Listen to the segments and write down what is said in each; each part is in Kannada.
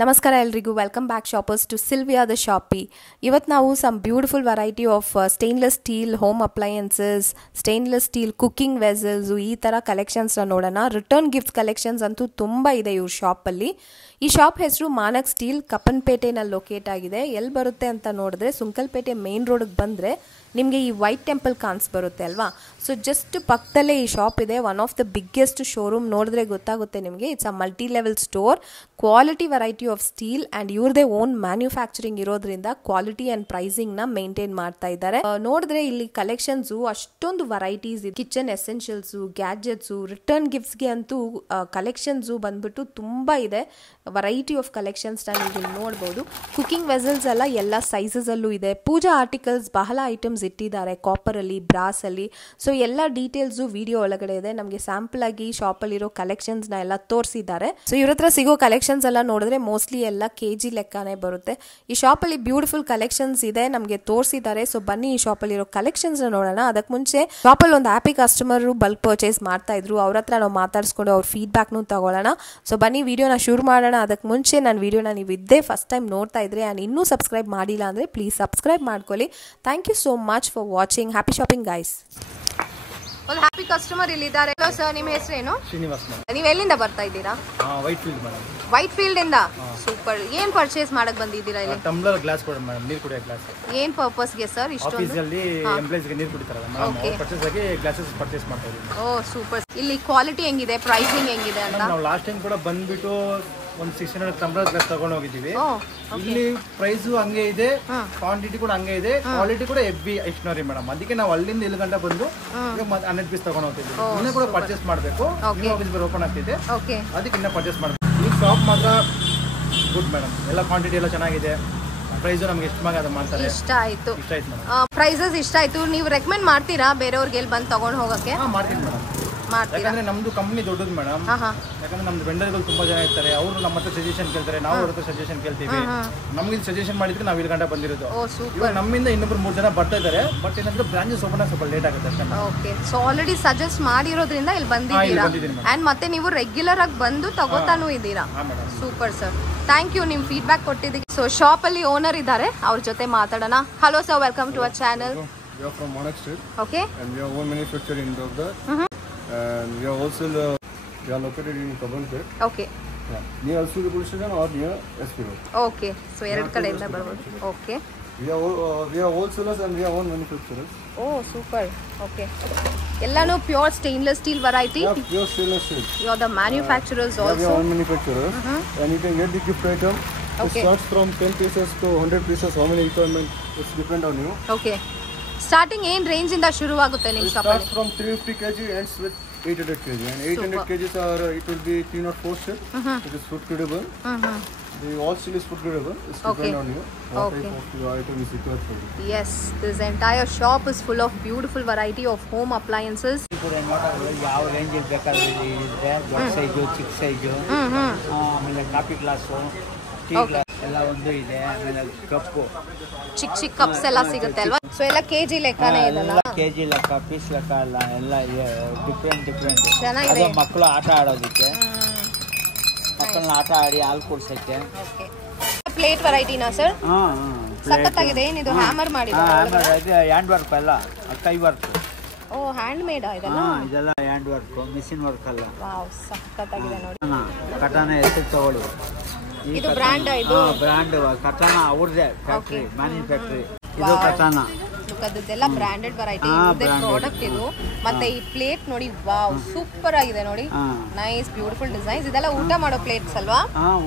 ನಮಸ್ಕಾರ ಎಲ್ರಿಗೂ welcome back shoppers to Sylvia the shoppe. ಇವತ್ತು ನಾವು some beautiful variety of stainless steel home appliances, stainless steel cooking vessels, ಈ ಥರ ಕಲೆಕ್ಷನ್ಸ್ನ ನೋಡೋಣ. ರಿಟರ್ನ್ ಗಿಫ್ಟ್ ಕಲೆಕ್ಷನ್ಸ್ ಅಂತೂ ತುಂಬ ಇದೆ ಇವ್ರ ಶಾಪಲ್ಲಿ. ಈ ಶಾಪ್ ಹೆಸರು ಮಾನಕ್ ಸ್ಟೀಲ್, ಕಪ್ಪನ್ಪೇಟೆನಲ್ಲಿ ಲೊಕೇಟ್ ಆಗಿದೆ. ಎಲ್ಲಿ ಬರುತ್ತೆ ಅಂತ ನೋಡಿದ್ರೆ ಸುಂಕಲ್ಪೇಟೆ ಮೇನ್ ರೋಡ್ಗೆ ಬಂದರೆ ನಿಮಗೆ ಈ ವೈಟ್ ಟೆಂಪಲ್ ಬರುತ್ತೆ ಅಲ್ವಾ. ಸೊ ಜಸ್ಟ್ ಪಕ್ಕದಲ್ಲೇ ಈ ಶಾಪ್ ಇದೆ. One of the biggest showroom. ನೋಡಿದ್ರೆ ಗೊತ್ತಾಗುತ್ತೆ ನಿಮಗೆ. It's a multi level store. Quality variety of steel and ಇವ್ರದೇ ಓನ್ ಮ್ಯಾನ್ಯುಫ್ಯಾಕ್ಚರಿಂಗ್ ಇರೋದ್ರಿಂದ ಕ್ವಾಲಿಟಿ ಆ್ಯಂಡ್ ಪ್ರೈಸಿಂಗ್ನ ಮೇಂಟೈನ್ ಮಾಡ್ತಾ ಇದ್ದಾರೆ. ನೋಡಿದ್ರೆ ಇಲ್ಲಿ ಕಲೆಕ್ಷನ್ಸು ಅಷ್ಟೊಂದು ವೆರೈಟೀಸ್ ಇದೆ. ಕಿಚನ್ ಎಸೆನ್ಷಿಯಲ್ಸು, ಗ್ಯಾಜೆಟ್ಸು, ರಿಟರ್ನ್ ಗಿಫ್ಟ್ಸ್ಗೆ ಅಂತೂ ಕಲೆಕ್ಷನ್ಸು ಬಂದ್ಬಿಟ್ಟು ತುಂಬ ಇದೆ. ವೆರೈಟಿ ಆಫ್ ಕಲೆಕ್ಷನ್ಸ್ನ ನೀವು ನೋಡ್ಬೋದು. ಕುಕಿಂಗ್ ವೆಸಲ್ಸ್ ಎಲ್ಲ ಸೈಜಸಲ್ಲೂ ಇದೆ. ಪೂಜಾ ಆರ್ಟಿಕಲ್ಸ್ ಬಹಳ ಐಟಮ್ಸ್ ಇಟ್ಟಿದ್ದಾರೆ, ಕಾಪರಲ್ಲಿ, ಬ್ರಾಸಲ್ಲಿ. ಸೊ ಎಲ್ಲ ಡೀಟೇಲ್ಸು ವಿಡಿಯೋ ಒಳಗಡೆ ಇದೆ. ನಮಗೆ ಸ್ಯಾಂಪಲ್ ಆಗಿ ಶಾಪಲ್ಲಿರೋ ಕಲೆಕ್ಷನ್ಸ್ನ ಎಲ್ಲ ತೋರಿಸಿದ್ದಾರೆ. ಸೊ ಇವ್ರ ಹತ್ರ ಸಿಗೋ ಕಲೆಕ್ಷನ್ಸ್ ಎಲ್ಲ ನೋಡಿದ್ರೆ ಮೋಸ್ಟ್ಲಿ ಎಲ್ಲ KG ಲೆಕ್ಕನೇ ಬರುತ್ತೆ. ಈ ಶಾಪಲ್ಲಿ ಬ್ಯೂಟಿಫುಲ್ ಕಲೆಕ್ಷನ್ಸ್ ಇದೆ, ನಮಗೆ ತೋರಿಸಿದ್ದಾರೆ. ಸೊ ಬನ್ನಿ ಈ ಶಾಪಲ್ಲಿರೋ ಕಲೆಕ್ಷನ್ಸ್ನ ನೋಡೋಣ. ಅದಕ್ಕೆ ಮುಂಚೆ ಶಾಪಲ್ಲಿ ಒಂದು ಹ್ಯಾಪಿ ಕಸ್ಟಮರು ಬಲ್ಕ್ ಪರ್ಚೇಸ್ ಮಾಡ್ತಾ ಇದ್ರು. ಅವ್ರ ಹತ್ರ ನಾವು ಮಾತಾಡಿಸ್ಕೊಂಡು ಅವ್ರ ಫೀಡ್ಬ್ಯಾಕ್ನು ತಗೊಳ್ಳೋಣ. ಸೊ ಬನ್ನಿ ವಿಡಿಯೋನ ಶುರು ಮಾಡೋಣ. ಅದಕ್ಕೆ ಮುಂಚೆ ನನ್ನ ವಿಡಿಯೋನ ನೀವು ಇದ್ದೇ ಫಸ್ಟ್ ಟೈಮ್ ನೋಡ್ತಾ ಇದ್ರೆ ಆ್ಯಂಡ್ ಇನ್ನೂ ಸಬ್ಸ್ಕ್ರೈಬ್ ಮಾಡಿಲ್ಲ ಅಂದರೆ ಪ್ಲೀಸ್ ಸಬ್ಸ್ಕ್ರೈಬ್ ಮಾಡ್ಕೊಳ್ಳಿ. Thank you so much for watching. Happy shopping guys. ಒಂದು ಹ್ಯಾಪಿ ಕಸ್ಟಮರ್ ಇಲ್ಲಿದ್ದಾರೆ. ಹಲೋ ಸರ್, ನಿಮ್ಮ ಹೆಸರೇನು? ಶ್ರೀನಿವಾಸ್. ನೀವು ಎಲ್ಲಿಂದ ಬರ್ತಾ ಇದ್ದೀರಾ? Whitefield madam. Whitefield ಇಂದ. ಸೂಪರ್. ಏನ್ ಪರ್ಚೇಸ್ ಮಾಡಕ್ ಬಂದಿದ್ದೀರಾ ಇಲ್ಲಿ? ಟಂಬ್ಲರ್ ಗ್ಲಾಸ್ ಕೊಡಿ ಮೇಡಮ್, ನೀರು ಕುಡಿಯೋ ಗ್ಲಾಸ್. ಏನ್ ಪರ್ಪಸ್ ಗೆ ಸರ್ ಇಷ್ಟೊಂದು? ಆಫೀಸ್ ಅಲ್ಲಿ ಎಂಪ್ಲಾಯೀಸ್ ಗೆ ನೀರು ಕುಡಿತಾರಲ್ಲ ಮೇಡಮ್, ಅವ್ರ ಪರ್ಚೇಸ್ ಆಗಿ ಗ್ಲಾಸಸ್ ಪರ್ಚೇಸ್ ಮಾಡ್ತಾ ಇದ್ದೀವಿ. ಓ ಸೂಪರ್. ಇಲ್ಲಿ ಕ್ವಾಲಿಟಿ ಹೆಂಗಿದೆ, ಪ್ರೈಸಿಂಗ್ ಹೆಂಗಿದೆ ಅಂತ? ನಾವು ಲಾಸ್ಟ್ ಟೈಮ್ ಕೂಡ ಬಂದ್ಬಿಟ್ಟು ಒಂದು 600 ಟಂಬ್ಲರ್ ಗ್ಲಾಸ್ ತಗೊಂಡು ಹೋಗಿದ್ದೀವಿ. ಇಲ್ಲಿ ಪ್ರೈಸ್ ಹಂಗೆ ಇದೆ, ಕ್ವಾಂಟಿಟಿ ಕೂಡ ಹಂಗೆ ಇದೆ, ಕ್ವಾಲಿಟಿ ಕೂಡ ಹೆವಿ ಎಕ್ಸ್ಟ್ರಾರಿ ಮೇಡಮ್. ಅದಕ್ಕೆ ನಾವು ಅಲ್ಲಿಂದ ಇಲ್ಲಿ ಗಂಟೆ ಬಂದು 100 ಪೀಸ್ ತಗೊಂಡು ಹೋಗ್ತಿದ್ವಿ. ಇನ್ನೂ ಕೂಡ ಪರ್ಚೇಸ್ ಮಾಡಬೇಕು. ಆಫೀಸ್ ಓಪನ್ ಆಗ್ತಿದೆ, ಅದಕ್ಕೆ ಇನ್ನೂ ಪರ್ಚೇಸ್ ಮಾಡಬೇಕು. ಈ ಶಾಪ್ ಮಾತ್ರ ಗುಡ್ ಮೇಡಮ್. ಎಲ್ಲ ಕ್ವಾಂಟಿಟಿ ಎಲ್ಲ ಚೆನ್ನಾಗಿದೆ. ಪ್ರೈಸ್ ನಮ್ಗೆ ಇಷ್ಟ ಮಾಡ್ತಾರೆ. ಇಷ್ಟ ಆಯ್ತು ಪ್ರೈಸಸ್ ಇಷ್ಟ ಆಯ್ತು. ನೀವು ರೆಕಮೆಂಡ್ ಮಾಡ್ತೀರಾ ಬೇರೆಯವ್ರಿಗೆ ಎಲ್ಲಿ ಬಂದು ತಗೊಂಡು ಹೋಗಕ್ಕೆ? ಮಾಡ್ತೀನಿ ಮೇಡಮ್. ಯಾಕಂದ್ರೆ ನಮ್ದು ಕಂಪ್ನಿ ದೊಡ್ಡದು ಮೇಡಮ್. ಯಾಕಂದ್ರೆ ನಮ್ದು ವೆಂಡರ್ಗಳು ತುಂಬಾ ಜನ ಇರ್ತಾರೆ. ಅವರು ನಮ್ಮ ಹತ್ರ ಸಜೆಷನ್ ಕೇಳ್ತಾರೆ, ನಾವು ಅವ್ರ ಹತ್ರ ಸಜೆಷನ್ ಕೇಳ್ತೀವಿ. ನಮ್ಗೆ ಸಜೆಷನ್ ಮಾಡಿದ್ರೆ ನಾವು ಇಲ್ಲಿ ಗಂಟೆ ಬಂದಿರೋದು. ಇವಾಗ ನಮ್ಮಿಂದ ಇನ್ನೊಬ್ರು 3 ಜನ ಬರ್ತಾ ಇದ್ದಾರೆ. ಬಟ್ ಏನಂದ್ರೆ ಬ್ರಾಂಚಸ್ ಓಪನ್ ಆಗಿ ಸ್ವಲ್ಪ ಲೇಟ್ ಆಗುತ್ತೆ ಅಷ್ಟೇ. ಓಕೆ. ಸೊ ಆಲ್ರೆಡಿ ಸಜೆಸ್ಟ್ ಮಾಡಿರೋದ್ರಿಂದ ಇಲ್ಲಿ ಬಂದಿದ್ದೀರಾ ಅಂಡ್ ಮತ್ತೆ ನೀವು ರೆಗ್ಯುಲರ್ ಆಗಿ ಬಂದು ತಗೋತಾನೂ ಇದ್ದೀರಾ. ಸೂಪರ್ ಸರ್, ಥ್ಯಾಂಕ್ ಯು ನಿಮ್ಮ ಫೀಡ್ಬ್ಯಾಕ್ ಕೊಟ್ಟಿದ್ದಕ್ಕೆ. ಸೊ ಶಾಪ್ ಅಲ್ಲಿ ಓನರ್ ಇದ್ದಾರೆ, ಅವ್ರ ಜೊತೆ ಮಾತಾಡೋಣ. Hello sir, welcome to our channel. We are from Manak Street. Okay. And we are one manufacturer in Dogda. And we are also we are located in Kabanpet. Okay. Yeah. Near Alsuri Police Station or near SP Road. Okay. So ಎರಡು ಕಡೆಯಿಂದ ಬರಬಹುದು. Okay. We are wholesalers and we are own manufacturers. Oh, super. Okay. ಎಲ್ಲಾನು pure stainless steel variety. Yeah, pure stainless steel. You are the manufacturers also. We are own manufacturers. And you can get the gift item. Okay. It starts from 10 pieces to 100 pieces. How many requirement? It's depend on you. Okay. Starting ಏನು ರೇಂಜ್ ಇಂದ ಶುರು ಆಗುತ್ತೆ ನಿಮ್ಮ ಶಾಪ್ ಅಲ್ಲಿ? Starts from 350 kg ends with 800 kg. And 800 kgs are it will be 304 steel. It is food gradable. The all steel is food gradable. It's depend on you. What type of your item is required for you. Yes, this entire shop is full of beautiful variety of home appliances. ಯಾವ ರೇಂಜ್ ಬೇಕಾದ್ರೆ ಇದೆ. ದೊಡ್ಡ ಸೈಜು, ಚಿಕ್ಕ ಸೈಜು, ಆಮೇಲೆ ಕಾಫಿ ಗ್ಲಾಸು, ಟೀ ಗ್ಲಾಸ್ ಎಲ್ಲ ಒಂದು ಇದೆ. ಆಮೇಲೆ ಕಪ್ಪು, ಚಿಕ್ಕ ಚಿಕ್ಕ ಕಪ್ಸ್ ಎಲ್ಲ ಸಿಗುತ್ತೆ ಅಲ್ವಾ? ಸೊ ಎಲ್ಲ KG ಲೆಕ್ಕನೇ ಇದೆಲ್ಲ? KG ಲೆಕ್ಕ, ಪೀಸ್ ಲೆಕ್ಕ ಎಲ್ಲ ಡಿಫ್ರೆಂಟ್. ಚೆನ್ನಾಗಿದೆ. ಅದು ಮಕ್ಕಳು ಆಟ ಆಡೋದಕ್ಕೆ, ಮಕ್ಕಳನ್ನ ಆಟ ಆಡಿ ಹಾಲು ಕುಡ್ಸಕ್ಕೆ. Plate ವೆರೈಟಿನಾ sir? ಸಖತ್ತಾಗಿದೆ. ಏನಿದು ಹ್ಯಾಮರ್ ಮಾಡಿದ? ಹ್ಯಾಂಡ್ ವರ್ಕ್ ಅಲ್ಲ, ಕೈ ವರ್ಕ್. ಓ, ಹ್ಯಾಂಡ್ ಮೇಡ್ ಇದೆಲ್ಲ? ಇದೆಲ್ಲ ಹ್ಯಾಂಡ್ ವರ್ಕ್, ಮಿಷಿನ್ ವರ್ಕ್ ಅಲ್ಲ. ವಾವ್, ಸಖತ್ತಾಗಿದೆ ನೋಡಿ. ಕಟಾನ ಎಷ್ಟು ತಗೊಳ್ಳಿ. ಇದು ಬ್ರ್ಯಾಂಡ್? ಇದು ಬ್ರ್ಯಾಂಡ್ ಕಟಾನ ಅವ್ರದೇ ಫ್ಯಾಕ್ಟ್ರಿ, ಮ್ಯಾನುಫ್ಯಾಕ್ಟ್ರಿ. ಇದು ಕಟಾನ. ಅದೆಲ್ಲ ಬ್ರಾಂಡೆಡ್ ವೆರೈಟಿ ಪ್ರಾಡಕ್ಟ್ ಇದು. ಮತ್ತೆ ಈ ಪ್ಲೇಟ್ ನೋಡಿ, ವಾವ್, ಸೂಪರ್ ಆಗಿದೆ ನೋಡಿ. Nice beautiful designs. ಇದೆಲ್ಲ ಊಟ ಮಾಡೋ ಪ್ಲೇಟ್ಸ್ ಅಲ್ವಾ?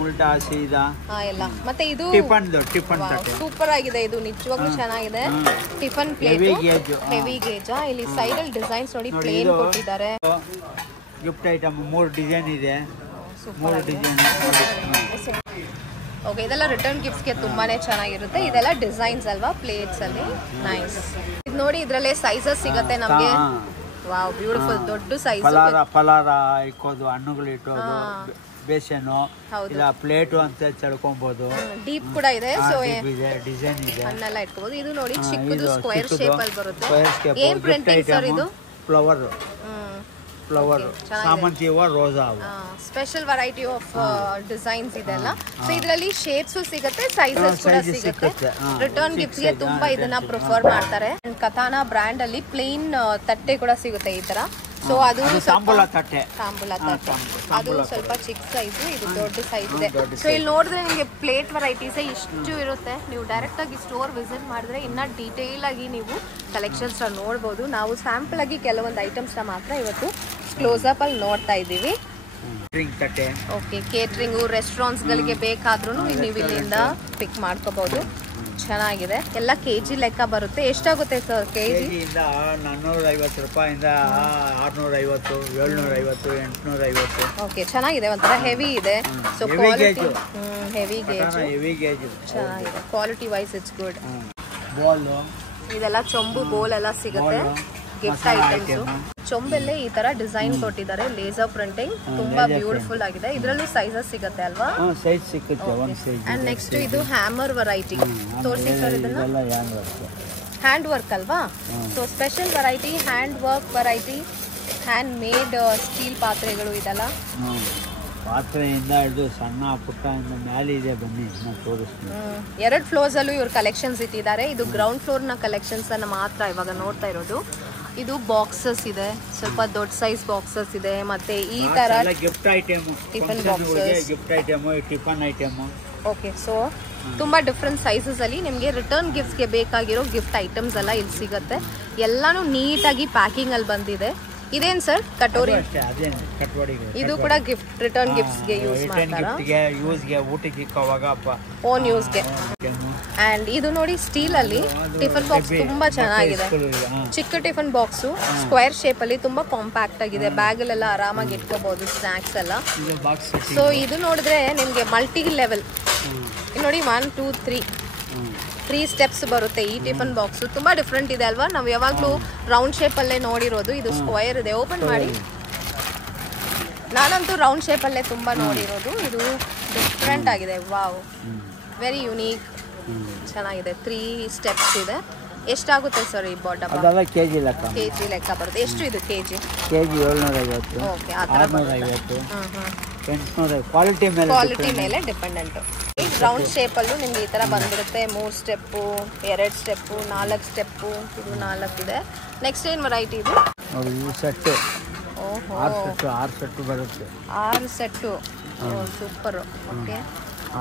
ಉಲ್ಟಾ ಸೀದಾ ಎಲ್ಲ. ಮತ್ತೆ ಇದು ಟಿಫನ್ ತಟ್ಟೆ ಸೂಪರ್ ಆಗಿದೆ. ಇದು ನಿಜವಾಗ್ಲೂ ಚೆನ್ನಾಗಿದೆ. Tiffin plate, heavy gauge. ಇಲ್ಲಿ ಸೈಡ್ ಅಲ್ಲಿ ಡಿಸೈನ್ಸ್ ನೋಡಿ, ಪ್ಲೇನ್ ಕೊಟ್ಟಿದ್ದಾರೆ. ಗಿಫ್ಟ್ ಐಟಮ್ 3 ಡಿಸೈನ್ ಇದೆ. 3 ಡಿಸೈನ್. ಓಕೆ, ಇದೆಲ್ಲ ರಿಟರ್ನ್ ಗಿಫ್ಟ್ಸ್ಗೆ ತುಂಬಾನೇ ಚೆನ್ನಾಗಿರುತ್ತೆ. ಇದೆಲ್ಲ ಡಿಸೈನ್ಸ್ ಅಲ್ವಾ ಪ್ಲೇಟ್ಸ್ ಅಲ್ಲಿ? ನೈಸ್. ಇದು ನೋಡಿ, ಇದರಲ್ಲೇ ಸೈಜಸ್ ಸಿಗುತ್ತೆ ನಮಗೆ. Wow, beautiful. ದೊಡ್ಡ ಸೈಜ್. ಪಲಾರ ಇಕ್ಕೋದು, ಹಣ್ಣುಗಳು ಇಟ್ಟೋದು, ಬೇಸನು ಇಲ್ಲ ಪ್ಲೇಟು ಅಂತ ಚಳ್ಕೊಬಹುದು. ಡೀಪ್ ಕೂಡ ಇದೆ. ಸೊ ಡಿಸೈನ್ ಇದೆ, ಹಣ್ಣೆಲ್ಲ ಇಟ್ಕೋಬಹುದು. ಇದು ನೋಡಿ, ಚಿಕ್ಕದು ಸ್ಕ್ವೇರ್ ಶೇಪ್ ಅಲ್ಲಿ ಬರುತ್ತೆ. ಏನ್ ಪ್ರಿಂಟಿಂಗ್ ಸರ್ ಇದು? ಫ್ಲವರ್. ಫ್ಲವರ್ ಸಾಮಂತಿ ಹೂವು ರೋಸಾ ಹೂವು ಸ್ಪೆಷಲ್ ವೆರೈಟಿ ಆಫ್ ಡಿಸೈನ್ಸ್ ಇದೆಲ್ಲ. ಸೊ ಇದರಲ್ಲಿ ಶೇಪ್ಸ್ ಸಿಗುತ್ತೆ, ಸೈಜಸ್ ಕೂಡ ಸಿಗುತ್ತೆ. ರಿಟರ್ನ್ ಗಿಫ್ಟ್ಸ್ ಗೆ ತುಂಬಾ ಇದನ್ನ ಪ್ರಿಫರ್ ಮಾಡ್ತಾರೆ. ಕಥಾನಾ ಬ್ರ್ಯಾಂಡ್ ಅಲ್ಲಿ ಪ್ಲೇನ್ ತಟ್ಟೆ ಕೂಡ ಸಿಗುತ್ತೆ ಈ ತರ. ಸೊ ಅದು ತಾಂಬೂಲ ತಟ್ಟೆ ಅದು ಸ್ವಲ್ಪ ಚಿಕ್ಕ ಸೈಜ್, ಇದು ದೊಡ್ಡ ಸೈಜ್ ಇದೆ. ಸೊ ಇಲ್ಲಿ ನೋಡಿದ್ರೆ ನಿಮಗೆ ಪ್ಲೇಟ್ ವೆರೈಟೀಸ್ ಇಷ್ಟು ಇರುತ್ತೆ. ನೀವು ಡೈರೆಕ್ಟ್ ಆಗಿ ಸ್ಟೋರ್ ವಿಸಿಟ್ ಮಾಡಿದ್ರೆ ಇನ್ನ ಡೀಟೇಲ್ ಆಗಿ ನೀವು ಕಲೆಕ್ಷನ್ಸ್ ನೋಡ್ಬೋದು. ನಾವು ಸ್ಯಾಂಪಲ್ ಆಗಿ ಕೆಲವೊಂದು ಐಟಮ್ಸ್ ನ ಮಾತ್ರ ಇವತ್ತು ಕ್ಲೋಸ್ ಅಪ್ ಅಲ್ಲಿ ನೋಡ್ತಾ ಇದ್ದೀವಿ. ಓಕೆ, ಕೇಟ್ರಿಂಗು ರೆಸ್ಟೋರೆಂಟ್ಸ್ ಗಳಿಗೆ ಬೇಕಾದ್ರೂ ನೀವು ಇಲ್ಲಿಂದ ಪಿಕ್ ಮಾಡ್ಕೋಬಹುದು. ಚೆನ್ನಾಗಿದೆ. ಎಲ್ಲ ಕೆಜಿ ಲೆಕ್ಕ ಬರುತ್ತೆ. ಎಷ್ಟಾಗುತ್ತೆ ಸರ್ ಕೆಜಿ? 450 ರೂಪಾಯಿಂದ 650, 750, 850. ಓಕೆ, ಚೆನ್ನಾಗಿದೆ. ಒಂಥರ ಹೆವಿ ಇದೆ. ಸೊ ಕ್ವಾಲಿಟಿ ಹೆವಿ ಗೇಜ್ ಚೆನ್ನಾಗಿದೆ. Quality wise it's good. Bowl ಇದೆಲ್ಲ ಚೊಂಬು ಬೋಲ್ ಎಲ್ಲ ಸಿಗುತ್ತೆ. ಗಿಫ್ಟ್ ಐಟಮ್ಸ್ ಚೊಂಬೆಲ್ಲೇ ಈ ತರ ಡಿಸೈನ್ ಕೊಟ್ಟಿದ್ದಾರೆ. ಲೇಸರ್ ಪ್ರಿಂಟಿಂಗ್ ತುಂಬಾ ಬ್ಯೂಟಿಫುಲ್ ಆಗಿದೆ. ಇದರಲ್ಲೂ ಸೈಜಸ್ ಸಿಗುತ್ತೆ ಅಲ್ವಾ? ಸೈಜ್ ಸಿಗುತ್ತೆ, ಒಂದು ಸೈಜ್. ಅಂಡ್ ನೆಕ್ಸ್ಟ್ ಇದು ಹ್ಯಾಮರ್ ವೆರೈಟಿ ತೋರಿಸಿ ಸರ್. ಇದನ್ನ ಹ್ಯಾಂಡ್ ವರ್ಕ್ ಅಲ್ವಾ? So special variety, hand work variety, hand made steel ಪಾತ್ರೆಗಳು ಇದೆಲ್ಲ. ಪಾತ್ರೆಯಿಂದ ಹಿಡಿದು ಸಣ್ಣ ಪುಟ್ಟ ಮ್ಯಾಲೆ ಇದೆ, ಬನ್ನಿ ನಾನು ತೋರಿಸ್ತೀನಿ. 2 ಫ್ಲೋರ್ಸ್ ಅಲ್ಲೂ ಇವ್ರು ಕಲೆಕ್ಷನ್ಸ್ ಇಟ್ಟಿದ್ದಾರೆ. ಇದು ಗ್ರೌಂಡ್ ಫ್ಲೋರ್ ನ ಕಲೆಕ್ಷನ್ಸ್ ಅನ್ನ ಮಾತ್ರ ಇವಾಗ ನೋಡ್ತಾ ಇರೋದು. ಇದು ಬಾಕ್ಸಸ್ ಇದೆ, ಸ್ವಲ್ಪ ದೊಡ್ಡ ಸೈಜ್ ಬಾಕ್ಸಸ್ ಇದೆ. ಮತ್ತೆ ಈ ತರ gift item, tiffin boxes, gift item, tiffin item. Okay, so ತುಂಬಾ ಡಿಫ್ರೆಂಟ್ ಸೈಜಸ್ ಅಲ್ಲಿ ನಿಮಗೆ ರಿಟರ್ನ್ ಗಿಫ್ಟ್ಸ್ ಗೆ ಬೇಕಾಗಿರೋ ಗಿಫ್ಟ್ ಐಟಮ್ಸ್ ಎಲ್ಲ ಇಲ್ಲಿ ಸಿಗುತ್ತೆ. ಎಲ್ಲಾನು ನೀಟಾಗಿ ಪ್ಯಾಕಿಂಗ್ ಅಲ್ಲಿ ಬಂದಿದೆ. ಇದೇನ್ ಸರ್? ಕಟೋರಿ. ಇದು ಕೂಡ ಗಿಫ್ಟ್, ರಿಟರ್ನ್ ಗಿಫ್ಟ್ಸ್ ಗೆ ಯೂಸ್ ಮಾಡ್ತಾರಾ? ಊಟಕ್ಕೆ ಇಕ್ಕುವಾಗ ಓನ್ ಯೂಸ್ ಗೆ. ಅಂಡ್ ಇದು ನೋಡಿ ಸ್ಟೀಲ್ ಅಲ್ಲಿ ಟಿಫನ್ ಬಾಕ್ಸ್ ತುಂಬಾ ಚೆನ್ನಾಗಿದೆ. ಚಿಕ್ಕ ಟಿಫನ್ ಬಾಕ್ಸ್ ಸ್ಕ್ವೇರ್ ಶೇಪ್ ಅಲ್ಲಿ ತುಂಬಾ ಕಾಂಪ್ಯಾಕ್ಟ್ ಆಗಿದೆ. ಬ್ಯಾಗ್ ಅಲ್ಲೆಲ್ಲ ಆರಾಮಾಗಿ ಇಟ್ಕೋಬಹುದು ಸ್ನಾಕ್ಸ್ ಎಲ್ಲ. ಸೊ ಇದು ನೋಡಿದ್ರೆ ನಿಮ್ಗೆ ಮಲ್ಟಿ ಲೆವೆಲ್ ನೋಡಿ 1 2 3 ಸ್ಟೆಪ್ಸ್ ಬರುತ್ತೆ ಈ ಟಿಫನ್ ಬಾಕ್ಸ್. ತುಂಬಾ ಡಿಫ್ರೆಂಟ್ ಇದೆ ಅಲ್ವಾ? ನಾವು ಯಾವಾಗ್ಲೂ ರೌಂಡ್ ಶೇಪ್ ಅಲ್ಲೇ ನೋಡಿರೋದು. ಇದು ಸ್ಕ್ವೇರ್ ಇದೆ. ಓಪನ್ ಮಾಡಿ. ನಾನಂತೂ ರೌಂಡ್ ಶೇಪ್ ಅಲ್ಲೇ ತುಂಬಾ ನೋಡಿರೋದು. ಇದು ಡಿಫ್ರೆಂಟ್ ಆಗಿದೆ. Wow, very unique. ಚೆನ್ನಾಗಿದೆ. 3 ಸ್ಟೆಪ್ಸ್ ಇದೆ. ಎಷ್ಟಾಗುತ್ತೆ ಸರ್ ಈ ಬಾಟಮ್? ಕೆಜಿ ಲೆಕ್ಕ ಬರುತ್ತೆ. ಎಷ್ಟು ಇದು ಕೆಜಿ? 750. ಓಕೆ, ಆ ತರ 650, 800. ಕ್ವಾಲಿಟಿ ಮೇಲೆ ಡಿಪೆಂಡೆಂಟ್. ರೌಂಡ್ ಶೇಪ್ ಅಲ್ಲೂ ನಿಮ್ಗೆ ಈ ತರ ಬಂದ್ಬಿಡುತ್ತೆ. 3 ಸ್ಟೆಪ್ಪು, 2 ಸ್ಟೆಪ್ಪು, 4 ಸ್ಟೆಪ್ಪು. ಇದು 4 ಇದೆ. ನೆಕ್ಸ್ಟ್ ಏನ್ ವೆರೈಟಿ ಇದು? ಸೆಟ್. ಓಹೋ, 6 ಸೆಟ್ ಬರುತ್ತೆ. 6 ಸೆಟ್ಟು. ಸೂಪರ್. ಓಕೆ,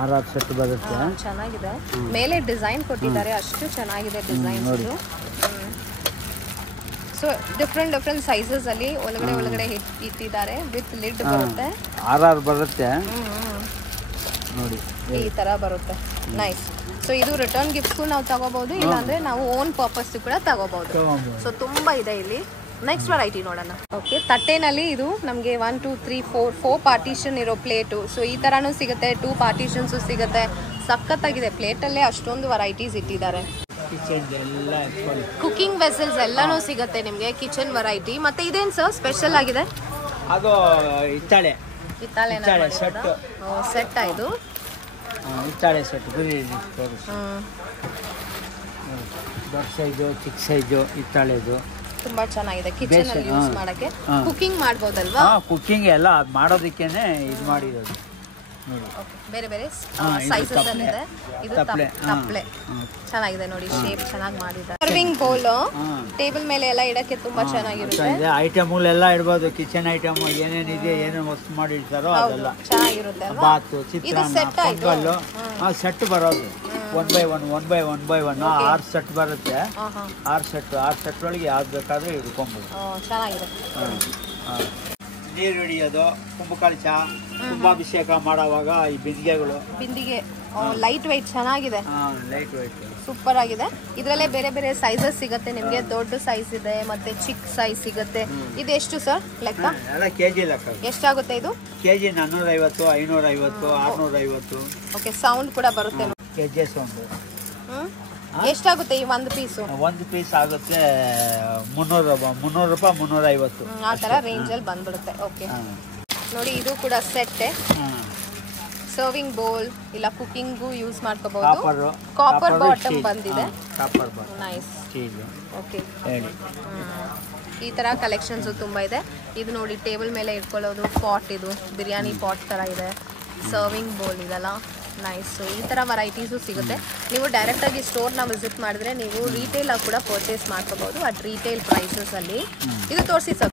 6 ಸೆಟ್ ಬರುತ್ತೆ. ಚೆನ್ನಾಗಿದೆ. ಮೇಲೆ ಡಿಸೈನ್ ಕೊಟ್ಟಿದ್ದಾರೆ, ಅಷ್ಟು ಚೆನ್ನಾಗಿದೆ ಡಿಸೈನ್. ಸೊ ಡಿಫ್ರೆಂಟ್ ಸೈಜಸ್ ಅಲ್ಲಿ ಒಳಗಡೆ ಇಟ್ಟಿದ್ದಾರೆ. ವಿತ್ ಲಿಡ್ ಬರುತ್ತೆ. 6 ಬರುತ್ತೆ ನೋಡಿ, ಈ ತರ ಬರುತ್ತೆ. ನೈಸ್. ಸೊ ಇದು ರಿಟರ್ನ್ ಗಿಫ್ಟ್ಗೂ ನಾವು ತಗೋಬಹುದು, ಇಲ್ಲಾಂದ್ರೆ ನಾವು ಓನ್ ಪರ್ಪಸ್ ಕೂಡ ತಗೋಬಹುದು. ಸೊ ತುಂಬಾ ಇದೆ ಇಲ್ಲಿ. ನೆಕ್ಸ್ಟ್ ವೆರೈಟಿ ನೋಡೋಣ. ಓಕೆ, ತಟ್ಟೆನಲ್ಲಿ ಇದು ನಮಗೆ 1 2 3 4 ಪಾರ್ಟಿಷನ್ ಇರೋ ಪ್ಲೇಟು. ಸೊ ಈ ತರಾನು ಸಿಗುತ್ತೆ. 2 ಪಾರ್ಟಿಷನ್ಸು ಸಿಗುತ್ತೆ. ಸಖತ್ತಾಗಿದೆ. ಪ್ಲೇಟಲ್ಲೇ ಅಷ್ಟೊಂದು ವೆರೈಟೀಸ್ ಇಟ್ಟಿದ್ದಾರೆ. ಕುಕಿಂಗ್ ವೆಸಲ್ಸ್ ಎಲ್ಲಾನು ಸಿಗುತ್ತೆ ನಿಮಗೆ. Kitchen variety. ಮತ್ತೆ ಇದೇನು ಸರ್ ಸ್ಪೆಷಲ್ ಆಗಿದೆ? ಅದು ಹಿತ್ತಾಳೆ ಸೆಟ್. ಇದು ಹಿತ್ತಾಳೆ ಸೆಟ್. ದೊಡ್ಡ ಸೈಜು, ಚಿಕ್ಕ ಸೈಜು ಹಿತ್ತಾಳೆದು. ತುಂಬಾ ಚೆನ್ನಾಗಿದೆ. ಕಿಚನ್ ಅಲ್ಲಿ ಯೂಸ್ ಮಾಡಕ್ಕೆ, ಕುಕಿಂಗ್ ಮಾಡಬಹುದಲ್ವಾ? ಕುಕಿಂಗ್ ಎಲ್ಲ ಮಾಡೋದಕ್ಕೇನೆ ಇದು ಮಾಡಿರೋದು. ಬೇರೆ ಬೇರೆ ಸೈಜಸ್ ಅಲ್ಲಿ ಇದೆ. ಇದು ತಪ್ಪಲೆ ಚೆನ್ನಾಗಿದೆ ನೋಡಿ. ಶೇಪ್ ಚೆನ್ನಾಗಿ ಮಾಡಿದ್ದಾರೆ. ಸರ್ವಿಂಗ್ ಬೌಲ್ ಟೇಬಲ್ ಮೇಲೆ ಎಲ್ಲ ಇಡಕ್ಕೆ ತುಂಬಾ ಚೆನ್ನಾಗಿರುತ್ತೆ. ಐಟಮ್ಗಳೆಲ್ಲ ಇಡಬಹುದು. ಕಿಚನ್ ಐಟಮ್ ಏನೇನಿದೆ, ಏನೇನು ವಸ್ತು ಮಾಡಿ ಇಡ್ತಾರೋ ಅದೆಲ್ಲ ಚೆನ್ನಾಗಿರುತ್ತೆ ಅಲ್ವಾ? ಬಾತು, ಚಿತ್ರಾನ್ನ, ಪೊಂಗಲ್ಲು ಸೆಟ್ ಬರೋದು. 1 by 1 6 ಸೆಟ್ ಬರುತ್ತೆ. 6 ಸೆಟ್ ಒಳಗೆ ಯಾವ್ದು ಬೇಕಾದ್ರೂ ಇಟ್ಕೊಬಹುದು. ಚೆನ್ನಾಗಿದೆ. ನೀರು ಹಿಡಿಯೋದು, ಕುಂಭಕಳಚ, ಕುಂಭಾಭಿಷೇಕ ಮಾಡುವಾಗ ಈ ಬಿಂದಿಗೆ ಲೈಟ್ ವೈಟ್ ಚೆನ್ನಾಗಿದೆ. ಲೈಟ್ ವೈಟ್ ಸೂಪರ್ ಆಗಿದೆ. ಇದರಲ್ಲೇ ಬೇರೆ ಬೇರೆ ಸೈಜಸ್ ಸಿಗುತ್ತೆ ನಿಮಗೆ. ದೊಡ್ಡ ಸೈಜ್ ಇದೆ, ಮತ್ತೆ ಚಿಕ್ಕ ಸೈಜ್ ಸಿಗುತ್ತೆ. ಇದು ಎಷ್ಟು ಸರ್ ಲೆಕ್ಕ? ಎಲ್ಲ ಕೆಜಿ ಲೆಕ್ಕ. ಎಷ್ಟಾಗುತ್ತೆ ಇದು? ಕೆಜಿ 450, 550, 650. ಓಕೆ, ಸೌಂಡ್ ಕೂಡ ಬರುತ್ತೆ. KG sound. ಎಷ್ಟಾಗುತ್ತೆ ಈ ಒಂದು ಪೀಸು? ಒಂದು ಪೀಸ್ ಆಗುತ್ತೆ 300 ರೂಪಾಯಿ, 350. ಆ ತರ ರೇಂಜ್ ಅಲ್ಲಿ ಬಂದ್ಬಿಡುತ್ತೆ. ಓಕೆ, ನೋಡಿ ಇದು ಕೂಡ ಸೆಟ್. ಸರ್ವಿಂಗ್ ಬೌಲ್ ಇಲ್ಲ ಕುಕಿಂಗು ಯೂಸ್ ಮಾಡ್ಕೋಬಹುದು. ಕಾಪರ್ ಬಾಟಮ್ ಬಂದಿದೆ. ನೈಸ್. ಚೀಸ್. ಓಕೆ, ಹೇಳಿ. ಈ ಥರ ಕಲೆಕ್ಷನ್ಸು ತುಂಬ ಇದೆ. ಇದು ನೋಡಿ ಟೇಬಲ್ ಮೇಲೆ ಇಟ್ಕೊಳ್ಳೋದು ಪಾಟ್, ಇದು ಬಿರಿಯಾನಿ ಪಾಟ್ ಥರ ಇದೆ. ಸರ್ವಿಂಗ್ ಬೋಲ್ ಇದೆಲ್ಲ ನೈಸು. ಈ ಥರ ವೆರೈಟೀಸು ಸಿಗುತ್ತೆ. ನೀವು ಡೈರೆಕ್ಟಾಗಿ ಸ್ಟೋರ್ನ ವಿಸಿಟ್ ಮಾಡಿದ್ರೆ ನೀವು ರೀಟೇಲಾಗಿ ಕೂಡ ಪರ್ಚೇಸ್ ಮಾಡ್ಕೋಬೋದು ಅಟ್ ರೀಟೇಲ್ ಪ್ರೈಸಸಲ್ಲಿ. ಇದು ತೋರಿಸಿ ಸರ್.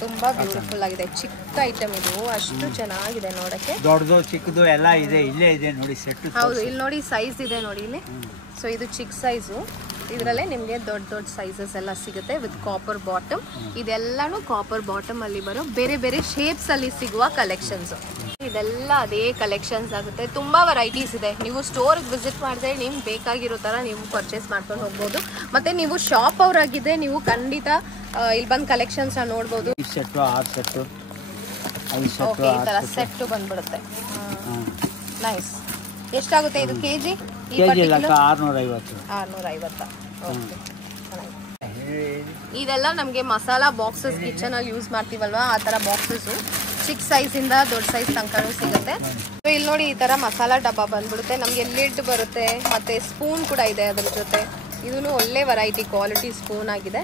ತುಂಬ ಬ್ಯೂಟಿಫುಲ್ ಆಗಿದೆ. ಚಿಕ್ಕ ಐಟಮ್ ಇದು, ಅಷ್ಟು ಚೆನ್ನಾಗಿದೆ ನೋಡೋಕ್ಕೆ. ದೊಡ್ಡದು ಚಿಕ್ಕದು ಎಲ್ಲ ಇದೆ, ಇಲ್ಲೇ ಇದೆ ನೋಡಿ ಸೆಟ್. ಹೌದು, ಇಲ್ಲಿ ನೋಡಿ ಸೈಜ್ ಇದೆ ನೋಡಿ ಇಲ್ಲಿ. ಸೊ ಇದು ಚಿಕ್ಕ ಸೈಜು. ಇದರಲ್ಲೇ ನಿಮಗೆ ದೊಡ್ಡ ದೊಡ್ಡ ಸೈಜಸ್ ಎಲ್ಲ ಸಿಗುತ್ತೆ ವಿತ್ ಕಾಪರ್ ಬಾಟಮ್. ಇದೆಲ್ಲನೂ ಕಾಪರ್ ಬಾಟಮ್ ಅಲ್ಲಿ ಬರೋ ಬೇರೆ ಬೇರೆ ಶೇಪ್ಸ್ ಅಲ್ಲಿ ಸಿಗುವ ಕಲೆಕ್ಷನ್ಸ್. ಇದೆಲ್ಲ ಅದೇ ಕಲೆಕ್ಷನ್ಸ್ ಆಗುತ್ತೆ. ತುಂಬಾ ವೆರೈಟೀಸ್ ಇದೆ. ನೀವು ಸ್ಟೋರ್ ವಿಸಿಟ್ ಮಾಡಿದ್ರೆ ನಿಮ್ಗೆ ಬೇಕಾಗಿರೋ ತರ ನೀವು ಪರ್ಚೇಸ್ ಮಾಡ್ಕೊಂಡು ಹೋಗ್ಬೋದು. ಮತ್ತೆ ನೀವು ಶಾಪ್ ಅವರಾಗಿದ್ದರೆ ನೀವು ಖಂಡಿತ ಇಲ್ಲಿ ಬಂದು ಕಲೆಕ್ಷನ್ಸ್ ನೋಡ್ಬೋದು. ಸೆಟ್ಟು 6 ಸೆಟ್ಟು 5 ಸೆಟ್ಟು ಓಕೆ, ಈ ತರ ಸೆಟ್ ಬಂದ್ಬಿಡುತ್ತೆ. ನೈಸ್. ಎಷ್ಟಾಗುತ್ತೆ ಇದು ಕೆಜಿ? ಈ ಪರ್ಟಿಕ್ಯುಲರ್ 650. ಓಕೆ, ಇದೆಲ್ಲ ನಮಗೆ ಮಸಾಲಾ ಬಾಕ್ಸಸ್ ಕಿಚನ್ ಅಲ್ಲಿ ಯೂಸ್ ಮಾಡ್ತೀವಲ್ವಾ, ಆ ತರ ಬಾಕ್ಸಸ್ ಚಿಕ್ಕ ಸೈಜ್ ಇಂದ ದೊಡ್ಡ ಸೈಜ್ ತನಕನೂ ಸಿಗುತ್ತೆ. ಸೊ ಇಲ್ಲಿ ನೋಡಿ ಈ ತರ ಮಸಾಲಾ ಡಬ್ಬ ಬಂದ್ಬಿಡುತ್ತೆ. ನಮಗೆ ಲಿಡ್ ಬರುತ್ತೆ, ಮತ್ತೆ ಸ್ಪೂನ್ ಕೂಡ ಇದೆ ಅದ್ರ ಜೊತೆ. ಇದೂ ಒಳ್ಳೆ ವೆರೈಟಿ ಕ್ವಾಲಿಟಿ ಸ್ಪೂನ್ ಆಗಿದೆ.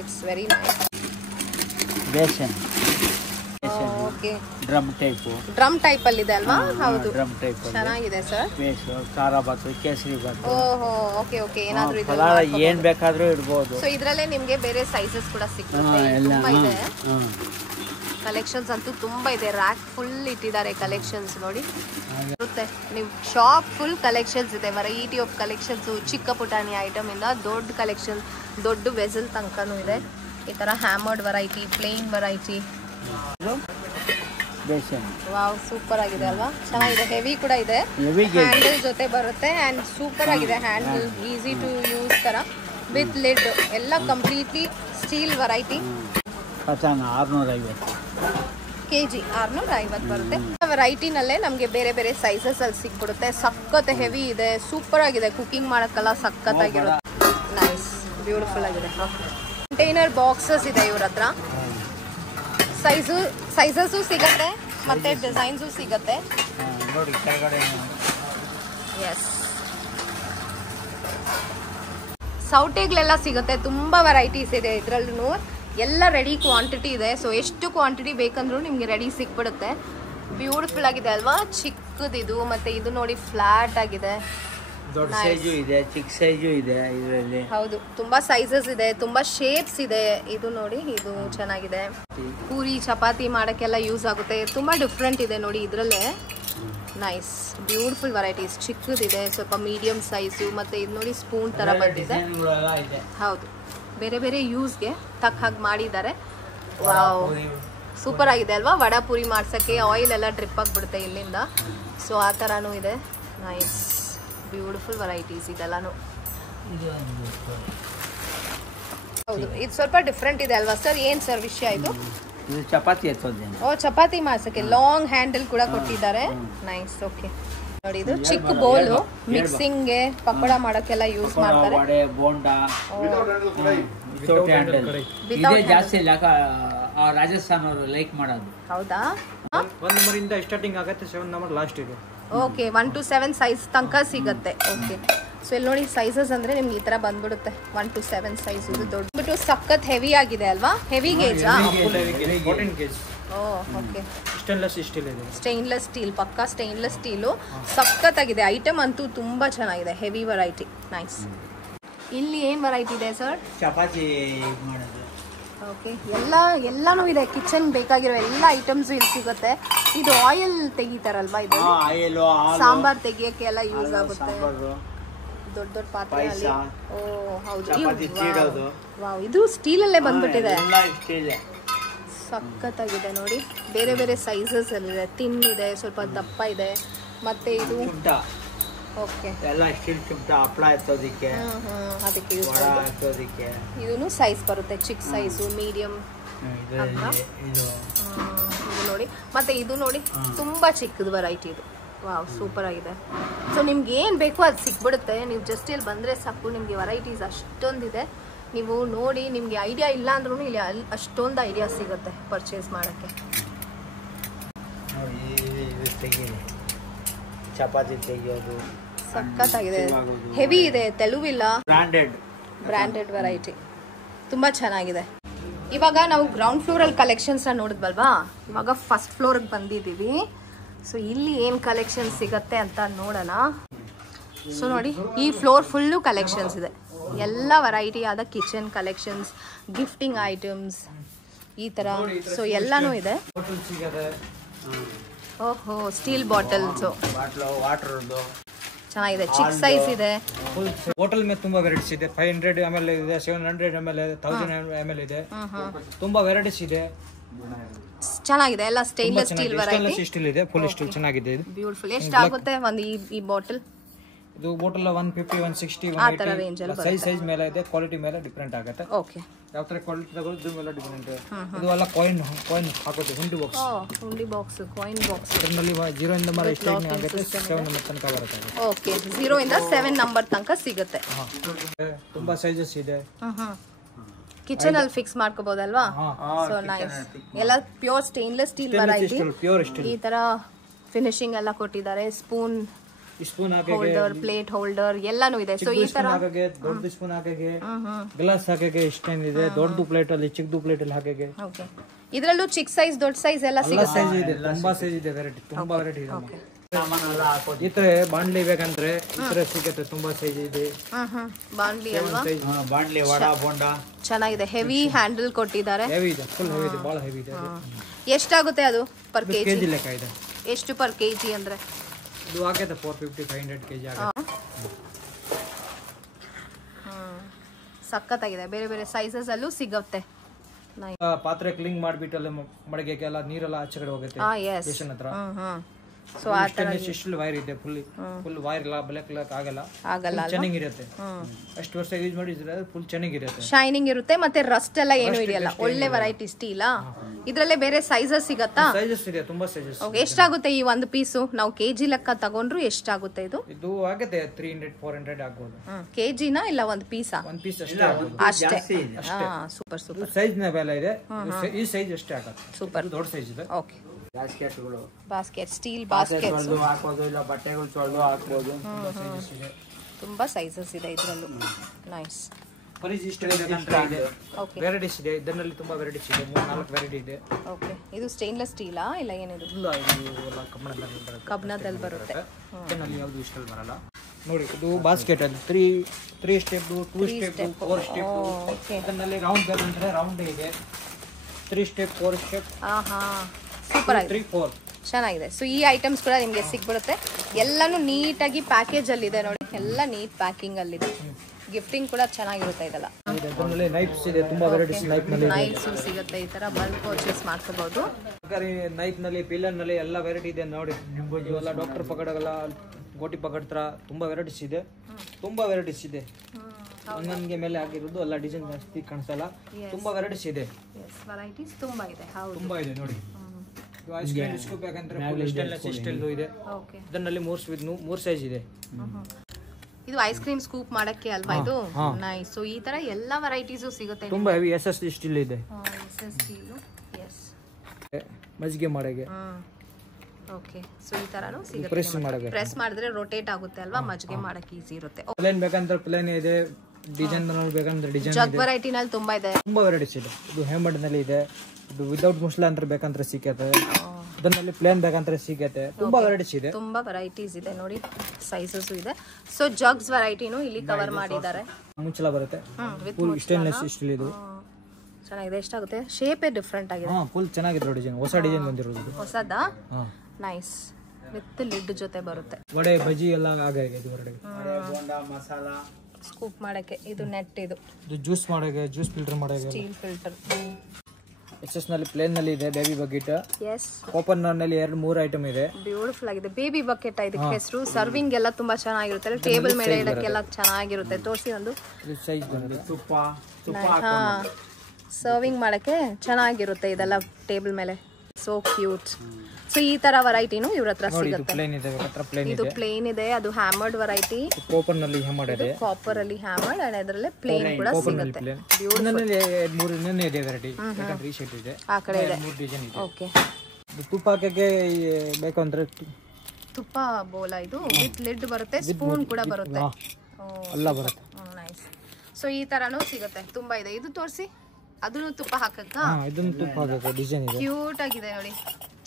It's very nice. Basin okay, drum type ಅಲ್ಲಿ ಇದೆ ಅಲ್ವಾ? ಹೌದು, ಡ್ರಮ್ ಟೈಪ್ ಚೆನ್ನಾಗಿದೆ ಸರ್. ಖಾರ ಬಾತು, ಕೇಸರಿ ಬಾತು. ಓಹೋ, ಓಕೆ ಓಕೆ, ಏನಾದ್ರೂ ಇದೆ, ಏನ್ ಬೇಕಾದ್ರೂ ಇಡಬಹುದು. ಸೊ ಇದ್ರಲ್ಲೇ ನಿಮ್ಗೆ ಬೇರೆ ಸೈಜಸ್ ಕೂಡ ಸಿಗುತ್ತೆ. ತುಂಬಾ ಇದೆ ಕಲೆಕ್ಷನ್ಸ್, ಅಂತೂ ತುಂಬಾ ಇದೆ. ರ್ಯಾಕ್ ಫುಲ್ ಇಟ್ಟಿದ್ದಾರೆ ಕಲೆಕ್ಷನ್ಸ್ ನೋಡಿ. ಬರುತ್ತೆ ನೀವು ಶಾಪ್ ಫುಲ್ ಕಲೆಕ್ಷನ್ಸ್ ಇದೆ. ವೆರೈಟಿ ಆಫ್ ಕಲೆಕ್ಷನ್ಸ್, ಚಿಕ್ಕ ಪುಟಾಣಿ ಐಟಮ್ ಇಂದ ದೊಡ್ಡ ಕಲೆಕ್ಷನ್, ದೊಡ್ಡ ವೆಸಲ್ ತನಕನೂ ಇದೆ. ಈ ತರ hammered variety, plain variety. Wow, super ಆಗಿದೆ ಅಲ್ವಾ? ಚೆನ್ನಾಗಿದೆ. ಹೆವಿ ಕೂಡ ಇದೆ, ಹ್ಯಾಂಡಲ್ ಜೊತೆ ಬರುತ್ತೆ ಅಂಡ್ ಸೂಪರ್ ಆಗಿದೆ. ಹ್ಯಾಂಡಲ್ ಈಸಿ ಟು ಯೂಸ್ ತರ ವಿತ್ ಲಿಡ್ ಎಲ್ಲ ಕಂಪ್ಲೀಟ್ಲಿ ಸ್ಟೀಲ್ ವೆರೈಟಿ. 650 ಕೆಜಿ 650 ಬರುತ್ತೆ. ವೆರೈಟಿನಲ್ಲೇ ನಮಗೆ ಬೇರೆ ಬೇರೆ ಸೈಜಸ್ ಅಲ್ಲಿ ಸಿಕ್ಬಿಡುತ್ತೆ. ಸಖತ್ ಹೆವಿ ಇದೆ, ಸೂಪರ್ ಆಗಿದೆ. ಕುಕಿಂಗ್ ಮಾಡೋಕ್ಕೆಲ್ಲ ಸಖತ್ ಆಗಿರುತ್ತೆ. ನೈಸ್, ಬ್ಯೂಟಿಫುಲ್ ಆಗಿದೆ. ಕಂಟೈನರ್ ಬಾಕ್ಸಸ್ ಇದೆ ಇವ್ರ ಹತ್ರ. ಸೈಜಸ್ಸು ಸಿಗತ್ತೆ ಮತ್ತೆ ಡಿಸೈನ್ಸು ಸಿಗತ್ತೆ. ಎಸ್, ಸೌಟೆಗಳೆಲ್ಲ ಸಿಗುತ್ತೆ. ತುಂಬಾ ವೆರೈಟೀಸ್ ಇದೆ ಇದ್ರಲ್ಲೂ. ಎಲ್ಲ ರೆಡಿ ಕ್ವಾಂಟಿಟಿ ಇದೆ. ಸೊ ಎಷ್ಟು ಕ್ವಾಂಟಿಟಿ ಬೇಕಂದ್ರೂ ನಿಮ್ಗೆ ರೆಡಿ ಸಿಕ್ಬಿಡುತ್ತೆ. ಬ್ಯೂಟಿಫುಲ್ ಆಗಿದೆ ಅಲ್ವಾ? ಚಿಕ್ಕದಿದು, ಮತ್ತೆ ಇದು ನೋಡಿ ಫ್ಲಾಟ್ ಆಗಿದೆ. ದೊಡ್ಡ ಸೈಜು ಇದೆ, ಚಿಕ್ಕ ಸೈಜು ಇದೆ ಇದರಲ್ಲಿ. ಹೌದು, ತುಂಬಾ ಸೈಜಸ್ ಇದೆ, ತುಂಬಾ ಶೇಪ್ಸ್ ಇದೆ. ಇದು ನೋಡಿ, ಇದು ಚೆನ್ನಾಗಿದೆ. ಪೂರಿ ಚಪಾತಿ ಮಾಡಕ್ಕೆಲ್ಲ ಯೂಸ್ ಆಗುತ್ತೆ. ತುಂಬಾ ಡಿಫ್ರೆಂಟ್ ಇದೆ ನೋಡಿ ಇದ್ರಲ್ಲೇ. Nice, beautiful varieties. ಚಿಕ್ಕದಿದೆ, ಸ್ವಲ್ಪ ಮೀಡಿಯಂ ಸೈಜು, ಮತ್ತೆ ಇದು ನೋಡಿ ಸ್ಪೂನ್ ತರ ಬಂದಿದೆ. ಹೌದು, ಬೇರೆ ಬೇರೆ ಯೂಸ್ಗೆ ತಕ್ಕ ಹಾಗೆ ಮಾಡಿದ್ದಾರೆ. ವಾವ್, ಸೂಪರ್ ಆಗಿದೆ ಅಲ್ವಾ? ವಡಾ ಪೂರಿ ಮಾಡ್ಸಕ್ಕೆ ಆಯಿಲ್ ಎಲ್ಲ ಡ್ರಿಪ್ ಆಗಿಬಿಡುತ್ತೆ ಇಲ್ಲಿಂದ. ಸೊ ಆ ಥರನೂ ಇದೆ. ನೈಸ್, ಬ್ಯೂಟಿಫುಲ್ ವೆರೈಟೀಸ್ ಇದೆಲ್ಲಾನು. ಹೌದು, ಇದು ಸ್ವಲ್ಪ ಡಿಫ್ರೆಂಟ್ ಇದೆ ಅಲ್ವಾ ಸರ್? ಏನು ಸರ್ ವಿಷಯ ಇದು? ಚಪಾತಿ ಎತ್ತೋದು. ಓ, ಚಪಾತಿ ಮಾಡ್ಸಕ್ಕೆ ಲಾಂಗ್ ಹ್ಯಾಂಡಲ್ ಕೂಡ ಕೊಟ್ಟಿದ್ದಾರೆ. Nice, okay. ನೋಡಿ, ಇದು ಚಿಕ್ಕ ಬೌಲು ಮಿಕ್ಸಿಂಗ್ಗೆ ಪಕೋಡ ಮಾಡೋಕ್ಕೆಲ್ಲ ಯೂಸ್ ಮಾಡ್ತಾರೆ. ವಡೆ, ಬೋಂಡಾ, ಜಾಸ್ತಿ ರಾಜಸ್ಥಾನ ಅವರು ಲೈಕ್ ಮಾಡೋದು. ಹೌದಾ? 1 ನಂಬರಿಂದ ಸ್ಟಾರ್ಟಿಂಗ್ ಆಗುತ್ತೆ, 7 ನಂಬರ್ ಲಾಸ್ಟ್ ಇದೆ. ಓಕೆ, 1 to 7 ಸೈಜ್ ತನಕ ಸಿಗುತ್ತೆ. ಓಕೆ, ಸೊ ಇಲ್ಲಿ ನೋಡಿ ಸೈಜಸ್ ಅಂದ್ರೆ ನಿಮ್ಗೆ ಈ ತರ ಬಂದ್ಬಿಡುತ್ತೆ. 1 to 7 ಸೈಜ್. ಇದು ದೊಡ್ಡಬಿಟ್ಟು ಸಖತ್ ಹೆವಿ ಆಗಿದೆ ಅಲ್ವಾ? ಹೆವಿ ಗೇಜಾ? 14 kg. ಓ, ಓಕೆ. ಸ್ಟೇನ್ಲೆಸ್ ಸ್ಟೀಲ್ ಇದೆ. ಸ್ಟೇನ್ಲೆಸ್ ಸ್ಟೀಲ್, ಪಕ್ಕಾ ಸ್ಟೇನ್ಲೆಸ್ ಸ್ಟೀಲು. ಸಖತ್ ಆಗಿದೆ. ಐಟಮ್ ಅಂತೂ ತುಂಬಾ ಚೆನ್ನಾಗಿದೆ. Heavy variety. ನೈಸ್. ಇಲ್ಲಿ ಏನ್ ವೆರೈಟಿ ಇದೆ ಸರ್? ಚಪಾತಿ ಮಾಡೋದು. ಓಕೆ, ಎಲ್ಲಾನು ಇದೆ. ಕಿಚನ್ ಬೇಕಾಗಿರೋ ಎಲ್ಲ ಐಟಮ್ಸ್ ಇಲ್ಲಿ ಸಿಗುತ್ತೆ. ಇದು ಆಯಿಲ್ ತೆಗಿತಾರಲ್ವಾ? ಇದು ಸಾಂಬಾರ್ ತೆಗಿಯಕ್ಕೆ ಎಲ್ಲ ಯೂಸ್ ಆಗುತ್ತೆ. ದೊಡ್ಡ ದೊಡ್ಡ ಪಾತ್ರೆಯಲ್ಲಿ. ಓ ಹೌದು, ವಾವ್, ಇದು ಸ್ಟೀಲ್ ಅಲ್ಲೇ ಬಂದ್ಬಿಟ್ಟಿದೆ. ಸಖತ್ತಾಗಿದೆ ನೋಡಿ. ಬೇರೆ ಬೇರೆ ಸೈಜಸ್ ಅಲ್ಲಿದೆ. ತಿನ್ ಇದೆ, ಸ್ವಲ್ಪ ದಪ್ಪ ಇದೆ, ಮತ್ತೆ ಇದು ಓಕೆ ಎಲ್ಲ ಸ್ಟೀಲ್ ಚಿಮಟ ಹಪ್ಪಳ ಎತ್ತೋದಕ್ಕೆ, ಅದಕ್ಕೆ ಯೂಸ್ ಎತ್ತೋದಕ್ಕೆ. ಇದೂ ಸೈಜ್ ಬರುತ್ತೆ. ಚಿಕ್ಕ ಸೈಜು, ಮೀಡಿಯಂ ಇದು ನೋಡಿ. ಮತ್ತೆ ಇದು ನೋಡಿ, ತುಂಬಾ ಚಿಕ್ಕದು ವೆರೈಟಿ ಇದು. ವಾವ್, ಸೂಪರ್ ಆಗಿದೆ. ಸೊ ನಿಮ್ಗೆ ಏನು ಬೇಕೋ ಅದು ಸಿಕ್ಬಿಡುತ್ತೆ. ನೀವು ಜಸ್ಟ್ ಇಲ್ಲಿ ಬಂದರೆ ಸಾಕು. ನಿಮಗೆ ವೆರೈಟೀಸ್ ಅಷ್ಟೊಂದಿದೆ. ನೀವು ನೋಡಿ, ನಿಮಗೆ ಐಡಿಯಾ ಇಲ್ಲ ಅಂದ್ರೂ ಇಲ್ಲಿ ಅಷ್ಟೊಂದು ಐಡಿಯಾ ಸಿಗುತ್ತೆ ಪರ್ಚೇಸ್ ಮಾಡೋಕ್ಕೆ. ಚಪಾತಿ ತೆಗಿಯೋದು ಸಖತ್ತಾಗಿದೆ. ಹೆವಿ ಇದೆ, ತೆಳುವಿಲ್ಲ. Branded variety. ತುಂಬ ಚೆನ್ನಾಗಿದೆ. ಇವಾಗ ನಾವು ಗ್ರೌಂಡ್ ಫ್ಲೋರಲ್ಲಿ ಕಲೆಕ್ಷನ್ಸ್ನ ನೋಡಿದ್ವಲ್ವಾ, ಇವಾಗ ಫಸ್ಟ್ ಫ್ಲೋರ್ಗೆ ಬಂದಿದ್ದೀವಿ. ಸೊ ಇಲ್ಲಿ ಏನು ಕಲೆಕ್ಷನ್ ಸಿಗತ್ತೆ ಅಂತ ನೋಡೋಣ. ಸೊ ನೋಡಿ, ಈ ಫ್ಲೋರ್ ಫುಲ್ಲು ಕಲೆಕ್ಷನ್ಸ್ ಇದೆ. ಎಲ್ಲ ವೆರೈಟಿ ಆದ ಕಿಚನ್ ಕಲೆಕ್ಷನ್ಸ್, ಗಿಫ್ಟಿಂಗ್ ಐಟಮ್ಸ್ ಈ ಥರ. ಸೊ ಎಲ್ಲನೂ ಇದೆ. ಓಹೋ, ಸ್ಟೀಲ್ ಬಾಟಲ್ಸು ಚೆನ್ನಾಗಿದೆ, ಚಿಕ್ಕ ಸೈಜ್ ಇದೆ. ಹೋಟೆಲ್ ಮೇಲೆ ತುಂಬಾ ವೆರೈಟೀಸ್ ಇದೆ. 500 ml ಇದೆ, 700 ml ಇದೆ, 1000 ml ಇದೆ. ತುಂಬಾ ವೆರೈಟೀಸ್ ಇದೆ. ಚೆನ್ನಾಗಿದೆ, ಎಲ್ಲ ಸ್ಟೇನ್ಲೆಸ್ ಸ್ಟೀಲ್ ವೆರೈಟಿ. ಸ್ಟೀಲ್ ಇದೆ, ಫುಲ್ ಸ್ಟೀಲ್ ಚೆನ್ನಾಗಿದೆ ಇದು. ಬ್ಯೂಟಿಫುಲ್. ಎಷ್ಟಾಗುತ್ತೆ ಒಂದು ಈ ಬಾಟಲ್? ಇದು ಬಾಟಲ್ 150, 160, ಆ ತರ ರೇಂಜ್ ಅಲ್ಲಿ ಬರುತ್ತೆ. ಸೈಜ್ ಮೇಲೆ ಇದೆ, ಕ್ವಾಲಿಟಿ ಮೇಲೆ ಡಿಫರೆಂಟ್ ಆಗುತ್ತೆ. ಓಕೆ, ಯಾವ ತರ ಕ್ವಾಲಿಟಿ ತಗೊಳ್ಳೋದು ಮೇಲೆ ಡಿಫರೆಂಟ್. ಇದು ಎಲ್ಲ ಕಾಯಿನ್ ಹಾಕೋದು, ಹುಂಡಿ ಬಾಕ್ಸ್. ಹುಂಡಿ ಬಾಕ್ಸ್, ಕಾಯಿನ್ ಬಾಕ್ಸ್. ಇದರಲ್ಲಿ 0 ಇಂದ ಸ್ಟಾರ್ಟಿಂಗ್ ಆಗುತ್ತೆ, 7 ನಂಬರ್ ತನಕ ಬರುತ್ತೆ. ಓಕೆ, 0 ಇಂದ 7 ನಂಬರ್ ತನಕ ಸಿಗುತ್ತೆ. ತುಂಬಾ ಸೈಜಸ್ ಇದೆ. ಕಿಚನ್ ಅಲ್ಲಿ ಫಿಕ್ಸ್ ಮಾಡ್ಕೋಬಹುದಲ್ವಾ? So nice. ಎಲ್ಲ ಪ್ಯೂರ್ ಸ್ಟೇನ್ಲೆಸ್ ಸ್ಟೀಲ್ ವೆರೈಟಿ. ಈ ತರ ಫಿನಿಶಿಂಗ್ ಎಲ್ಲ ಕೊಟ್ಟಿದ್ದಾರೆ. ಸ್ಪೂನ್ ಹೋಲ್ಡರ್, ಪ್ಲೇಟ್ ಹೋಲ್ಡರ್ ಎಲ್ಲಾನು ಇದೆ. ಸೊ ಈ ತರ ದೊಡ್ಡ ಸ್ಪೂನ್ ಹಾಕಕ್ಕೆ, ಗ್ಲಾಸ್ ಹಾಕಕ್ಕೆ ಇಷ್ಟೇನಿದೆ. ದೊಡ್ಡ ಪ್ಲೇಟ್ ಅಲ್ಲಿ, ಚಿಕ್ಕ ಪ್ಲೇಟ್ ಅಲ್ಲಿ ಹಾಕಕ್ಕೆ. ಓಕೆ, ಇದರಲ್ಲೂ ಚಿಕ್ಕ ಸೈಜ್, ದೊಡ್ಡ ಸೈಜ್ ಎಲ್ಲ ಸಿಗುತ್ತೆ. ಸೈಜ್ ಇದೆ, ತುಂಬಾ ಸೈಜ್ ಇದೆ, ವೆರೈಟಿ ತುಂಬಾ ವೆರೈಟಿ ಇದೆ. ಈ ತರ ಬಾಂಡ್ಲಿ ಬೇಕಂದ್ರೆ ಈ ತರ ಸಿಗುತ್ತೆ, ತುಂಬಾ ಸೈಜ್ ಇದೆ. ಬಾಂಡ್ಲಿ ಅಲ್ವಾ? ಬಾಂಡ್ಲಿ, ವಡಾ, ಬೋಂಡ ಚೆನ್ನಾಗಿದೆ. ಹೆವಿ ಹ್ಯಾಂಡಲ್ ಕೊಟ್ಟಿದ್ದಾರೆ. ಹೆವಿ ಇದೆ, ಫುಲ್ ಹೆವಿ ಇದೆ, ಬಹಳ ಹೆವಿ ಇದೆ. ಎಷ್ಟಾಗುತ್ತೆ ಅದು ಪರ್ ಕೆಜಿ? ಕೆಜಿ ಲೆಕ್ಕ ಇದೆ. ಎಷ್ಟು ಪರ್ ಕೆಜಿ ಅಂದ್ರೆ? ಇದು ಆಗುತ್ತೆ 450, 500 ಕೆಜಿ ಆಗುತ್ತೆ. ಸಖತ್ತಾಗಿದೆ. ಬೇರೆ ಬೇರೆ ಸೈಜಸ್ ಅಲ್ಲೂ ಸಿಗುತ್ತೆ. ಪಾತ್ರೆ ಕ್ಲೀನ್ ಮಾಡ್ಬಿಟ್ಟು ಅಲ್ಲ ಮಡಗೆಗೆ ಎಲ್ಲ ನೀರೆಲ್ಲ ಆಚೆ ಕಡೆ ಹೋಗುತ್ತೆ. ಸ್ಟೇಷನ್ ಹತ್ರ. ಸೊ ಆ ತರ ಸ್ಟೀಲ್ ವೈರ್ ಇದೆ, ಫುಲ್ ವೈರ್ ಎಲ್ಲ ಬ್ಲಾಕ್ ಆಗಲ್ಲ, ಚೆನ್ನಾಗಿರುತ್ತೆ. ಎಷ್ಟು ವರ್ಷ ಯೂಸ್ ಮಾಡಿದ್ರೆ ಫುಲ್ ಚೆನ್ನಾಗಿರುತ್ತೆ, ಶೈನಿಂಗ್ ಇರುತ್ತೆ. ಮತ್ತೆ ರಸ್ಟ್ ಎಲ್ಲ ಏನು ಇದೆಯಲ್ಲ, ಒಳ್ಳೆ ವೆರೈಟಿ ಸ್ಟೀಲ್. ಇದ್ರಲ್ಲೇ ಬೇರೆ ಸೈಜಸ್ ಸಿಗತ್ತಾ? ಸೈಜಸ್ ಇದೆ, ತುಂಬಾ ಸೈಜಸ್. ಎಷ್ಟಾಗುತ್ತೆ ಈ ಒಂದು ಪೀಸು? ನಾವು ಕೆಜಿ ಲೆಕ್ಕ ತಗೊಂಡ್ರು ಎಷ್ಟಾಗುತ್ತೆ ಇದು? ಇದು ಆಗುತ್ತೆ 300, 400 ಆಗ್ಬೋದು. ಕೆಜಿನ ಇಲ್ಲ ಒಂದು ಪೀಸಾ? ಒಂದು ಪೀಸ್ ಅಷ್ಟೇ. ಅಷ್ಟೇ. Super super. ಸೈಜ್ ನ ಬೆಲೆ ಇದೆ. ಈ ಸೈಜ್ ಅಷ್ಟೇ ಆಗುತ್ತೆ. ಸೂಪರ್, ದೊಡ್ಡ ಸೈಜ್ ಇದೆ. ಓಕೆ. ಬಾಸ್ಕೆಟ್ಗಳು, ಬಾಸ್ಕೆಟ್, ಸ್ಟೀಲ್ ಬಾಸ್ಕೆಟ್ ಹಾಕೋದು, ಇಲ್ಲ ಬಟ್ಟೆಗಳು ತೊಳೆದು ಹಾಕ್ಬೋದು. ತುಂಬಾ ಸೈಜಸ್ ಇದೆ ಇದರಲ್ಲೂ. ನೈಸ್. ವೆರೈಟೀಸ್ ಇದೆ, ಇದರಲ್ಲಿ ತುಂಬಾ ವೆರೈಟೀಸ್ ಇದೆ. 3-4 ವೆರೈಟಿ ಇದೆ. ಓಕೆ, ಇದು ಸ್ಟೇನ್ಲೆಸ್ ಸ್ಟೀಲಾ ಇಲ್ಲ ಏನಿದು? ಇಲ್ಲ, ಇದು ಕಬ್ಬಿಣದಲ್ಲಿ ಬರುತ್ತೆ. ಇದರಲ್ಲಿ ಯಾವುದು ಇಷ್ಟಲ್ಲಿ ಬರಲ್ಲ. ನೋಡಿ, ಇದು ಬಾಸ್ಕೆಟ್ ಅಲ್ಲಿ 3 ಸ್ಟೆಪ್, 2 ಸ್ಟೆಪ್, 4 ಸ್ಟೆಪ್. ಇದರಲ್ಲಿ ರೌಂಡ್ ಬೇಕಂದ್ರೆ ರೌಂಡ್ ಇದೆ. 3 ಸ್ಟೆಪ್, 4 ಸ್ಟೆಪ್. ಸೂಪರ್ ಆಗಿದೆ, 3, 4 ಚೆನ್ನಾಗಿದೆ. ಸೊ ಈ ಐಟಮ್ಸ್ ಕೂಡ ನಿಮಗೆ ಸಿಕ್ಬಿಡುತ್ತೆ. ಎಲ್ಲಾನು ನೀಟಾಗಿ ಪ್ಯಾಕೇಜ್ ಅಲ್ಲಿ ಇದೆ ನೋಡಿ, ಎಲ್ಲ ನೀಟ್ ಪ್ಯಾಕಿಂಗ್ ಅಲ್ಲಿ ಇದೆ. ಗಿಫ್ಟಿಂಗ್ ಕೂಡ ಚೆನ್ನಾಗಿರುತ್ತೆ ಇದೆಲ್ಲ. ಇದರಲ್ಲಿ ನೈಫ್ಸ್ ಇದೆ, ತುಂಬಾ ವೆರೈಟೀಸ್ ನೈಫ್ ನಲ್ಲಿ. ನೈಫ್ಸ್ ಸಿಗುತ್ತೆ, ಈ ತರ ಬಲ್ಕ್ ಪರ್ಚೇಸ್ ಮಾಡ್ಕೋಬಹುದು. ನೈಫ್ ನಲ್ಲಿ, ಪಿಲ್ಲರ್ ನಲ್ಲಿ ಎಲ್ಲ ವೆರೈಟಿ ಇದೆ ನೋಡಿ. ಇವೆಲ್ಲ ಡಾಕ್ಟರ್ ಪಕಡಗಲ್ಲ, ಗೋಟಿ ಪಕಡ್ ತರ ತುಂಬಾ ವೆರೈಟೀಸ್ ಇದೆ. ತುಂಬಾ ವೆರೈಟೀಸ್ ಇದೆ. ಒಂದೊಂದಿಗೆ ಮೇಲೆ ಹಾಕಿರೋದು ಎಲ್ಲ ಡಿಸೈನ್ ಜಾಸ್ತಿ ಕಾಣಿಸಲ್ಲ. ತುಂಬಾ ವೆರೈಟೀಸ್ ಇದೆ. ವೆರೈಟೀಸ್ ತುಂಬಾ ಇದೆ. ಹೌದು, ತುಂಬಾ ಇದೆ ನೋಡಿ. ಐಸ್ ಕ್ರೀಮ್ ಸ್ಕೂಪ್ ಬೇಕಂದ್ರೆ ಸ್ಟೇನ್ಲೆಸ್ ಸ್ಟೀಲ್ ಇದೆ. ಇದರಲ್ಲಿ 3 ಸೈಜ್ ಇದೆ. ಇದು ಐಸ್ ಕ್ರೀಮ್ ಸ್ಕೂಪ್ ಮಾಡಕ್ಕೆ ಅಲ್ವಾ ಇದು? ನೈಸ್. ಸೊ ಈ ತರ ಎಲ್ಲ ವೆರೈಟೀಸ್ ಸಿಗುತ್ತೆ. ತುಂಬಾ ಹೆವಿ SS ಸ್ಟೀಲ್ ಇದೆ. SS steel, yes. ಮಜ್ಜಿಗೆ ಮಾಡಕ್ಕೆ. ಓಕೆ, ಸೊ ಈ ತರನು ಸಿಗುತ್ತೆ. ಪ್ರೆಸ್ ಮಾಡಿದ್ರೆ ರೊಟೇಟ್ ಆಗುತ್ತೆ ಅಲ್ವಾ, ಮಜ್ಜಿಗೆ ಮಾಡಕ್ಕೆ ಈಜಿ ಇರುತ್ತೆ. ಪ್ಲೇನ್ ಬೇಕಂದ್ರೆ ಪ್ಲೇನ್ ಇದೆ, ಡಿಸೈನ್ ಬೇಕಂದ್ರೆ ಡಿಸೈನ್ ಜಗ್ ವೆರೈಟಿ ನಲ್ಲಿ ತುಂಬಾ ಇದೆ. ತುಂಬಾ ವೆರೈಟೀಸ್ ಇದೆ. ಇದು ಹ್ಯಾಂಡ್ ನಲ್ಲಿ ಇದೆ. ಇದು ವಿದೌಟ್ ಮುಸ್ಲಾ ಅಂದ್ರೆ ಬೇಕಂದ್ರೆ ಸಿಕ್ಕತ್ತೆ. ಇದರಲ್ಲಿ ಪ್ಲೇನ್ ಬೇಕಂದ್ರೆ ಸಿಗುತ್ತೆ. ತುಂಬಾ ವೆರೈಟೀಸ್ ಇದೆ. ತುಂಬಾ ವೆರೈಟೀಸ್ ಇದೆ ನೋಡಿ, ಸೈಜಸ್ ಇದೆ. ಸೊ ಜಗ್ಸ್ ವೆರೈಟಿನೂ ಇಲ್ಲಿ ಕವರ್ ಮಾಡಿದ್ದಾರೆ. ಮುಚ್ಚಳ ಬರುತ್ತೆ, ಫುಲ್ ಸ್ಟೇನ್ಲೆಸ್ ಸ್ಟೀಲ್ ಇದು. ಚೆನ್ನಾಗಿದೆ. ಎಷ್ಟಾಗುತ್ತೆ? ಶೇಪೇ ಡಿಫರೆಂಟ್ ಆಗಿದೆ. ಫುಲ್ ಚೆನ್ನಾಗಿದೆ ಡಿಸೈನ್, ಹೊಸ ಡಿಸೈನ್ ಬಂದಿರೋದು. ಹೊಸದಾ? ನೈಸ್. ವಿತ್ ಲಿಡ್ ಜೊತೆ ಬರುತ್ತೆ. ವಡೆ ಬಜ್ಜಿ ಎಲ್ಲ ಆಗಿದೆ. ಇದು ಹೊರಡೆ ಬೋಂಡ, ಮಸಾಲ, ಸ್ಕೂಪ್ ಮಾಡಕ್ಕೆ. ಇದು ನೆಟ್, ಇದು ಜ್ಯೂಸ್ ಮಾಡಕ್ಕೆ, ಜ್ಯೂಸ್ ಫಿಲ್ಟರ್ ಮಾಡಕ್ಕೆ. Steel filter. SS ನಲ್ಲಿ, ಪ್ಲೇನ್ ನಲ್ಲಿ ಇದೆ. Baby bucket, S. ಓಪನ್ ನಲ್ಲಿ 2-3 ಐಟಮ್ ಇದೆ. ಬ್ಯೂಟಿಫುಲ್ ಆಗಿದೆ. ಬೇಬಿ ಬಕೆಟ್ ಇದಕ್ಕೆ ಹೆಸರು. ಸರ್ವಿಂಗ್ ಎಲ್ಲ ತುಂಬಾ ಚೆನ್ನಾಗಿರುತ್ತೆ. ಟೇಬಲ್ ಮೇಲೆ ಇಡಕ್ಕೆಲ್ಲ ಚೆನ್ನಾಗಿರುತ್ತೆ. ತೋರಿಸಿ ಒಂದು. ಇದು ಸೈಜ್ ಬಂದಿದೆ. ಸರ್ವಿಂಗ್ ಮಾಡಕ್ಕೆ ಚೆನ್ನಾಗಿರುತ್ತೆ ಇದೆಲ್ಲ ಟೇಬಲ್ ಮೇಲೆ. So cute. ಸೊ ಈ ತರ ವೆರೈಟಿನೂ ಇವ್ರ ಹತ್ರ ಸಿಗುತ್ತೆ. ಇದು ಪ್ಲೇನ್ ಇದೆ, ಅದು ಹ್ಯಾಮರ್ಡ್ ವೆರೈಟಿ. ಕಾಪರ್ ನಲ್ಲಿ ಹ್ಯಾಮರ್ಡ್ ಇದೆ, ಕಾಪರ್ ಅಲ್ಲಿ ಹ್ಯಾಮರ್ಡ್, ಅಂಡ್ ಅದರಲ್ಲಿ ಪ್ಲೇನ್ ಕೂಡ ಸಿಗುತ್ತೆ. ಇದೆ ವೆರೈಟಿ. ಯಾಕಂದ್ರೆ ಈ ಶೇಪ್ ಇದೆ, ಆ ಕಡೆ ಇದೆ. 3 ಡಿಸೈನ್ ಇದೆ. ಓಕೆ. ತುಪ್ಪ ಹಾಕಕ್ಕೆ ಬೇಕು ಅಂದ್ರೆ ತುಪ್ಪ ಬೋಲ ಇದು. ವಿತ್ ಲಿಡ್ ಬರುತ್ತೆ, ಸ್ಪೂನ್ ಕೂಡ ಬರುತ್ತೆ. ಎಲ್ಲ ಬರುತ್ತೆ. ನೈಸ್. ಸೊ ಈ ತರನೂ ಸಿಗುತ್ತೆ, ತುಂಬಾ ಇದೆ. ಇದು ತೋರಿಸಿ, ಅದನ್ನು ತುಪ್ಪ ಹಾಕಕ್ಕ. ಇದನ್ನು ತುಪ್ಪ ಹಾಕಕ್ಕೆ ಡಿಸೈನ್ ಇದೆ. ಕ್ಯೂಟ್ ಆಗಿದೆ ನೋಡಿ,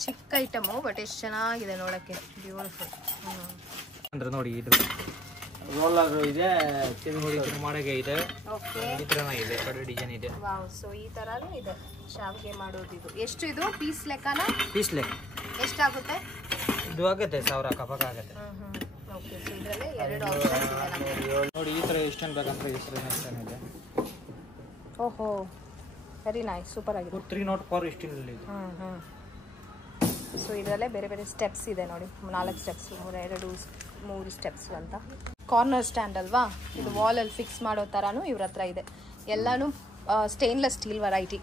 ಚಿಕ್ಕ ಐಟಮು ಬಟ್ ಎಷ್ಟು ಚೆನ್ನಾಗಿದೆ ನೋಡಕ್ಕೆ, ಬ್ಯೂಟಿಫುಲ್. ಅಂದ್ರೆ ನೋಡಿ ಇದು ರೋಲರ್ ಇದೆ, ತಿರುಗುಡಿ ಮಾಡಗೆ ಇದೆ. ಓಕೆ, ಈ ತರನ ಇದೆ, ಕಡೆ ಡಿಸೈನ್ ಇದೆ. ವಾವ್. ಸೊ ಈ ತರನೂ ಇದೆ ಶಾವಿಗೆ ಮಾಡೋದು. ಇದು ಎಷ್ಟು? ಇದು ಪೀಸ್ ಲೆಕ್ಕನ? ಪೀಸ್ ಲೆಕ್ಕ ಎಷ್ಟಾಗುತ್ತೆ? ಇದು ಆಗುತ್ತೆ 1000 ಕಪಕ ಆಗುತ್ತೆ. ಓಕೆ, ಸೊ ಇದರಲ್ಲಿ 2 ಆಪ್ಷನ್ಸ್ ಇದೆ ನಮಗೆ. ನೋಡಿ ಈ ತರ ಎಷ್ಟನ್ ಬೇಕಂದ್ರೆ ಈ ತರ ಎಷ್ಟನ್ ಇದೆ. ಓಹೋ, ವೆರಿ ನೈಸ್, ಸೂಪರ್ ಆಗಿದೆ. 304 ಸ್ಟೀಲ್ ಇದೆ. ಸೊ ಇದರಲ್ಲೇ ಬೇರೆ ಬೇರೆ ಸ್ಟೆಪ್ಸ್ ಇದೆ ನೋಡಿ, 4 ಸ್ಟೆಪ್ಸ್, 3 ಸ್ಟೆಪ್ಸ್ ಅಂತ. ಕಾರ್ನರ್ ಸ್ಟ್ಯಾಂಡ್ ಅಲ್ವಾ ಇದು, ವಾಲಲ್ಲಿ ಫಿಕ್ಸ್ ಮಾಡೋ ಥರನೂ ಇವ್ರ ಹತ್ರ ಇದೆ. ಎಲ್ಲನೂ ಸ್ಟೇನ್ಲೆಸ್ ಸ್ಟೀಲ್ ವೆರೈಟಿ.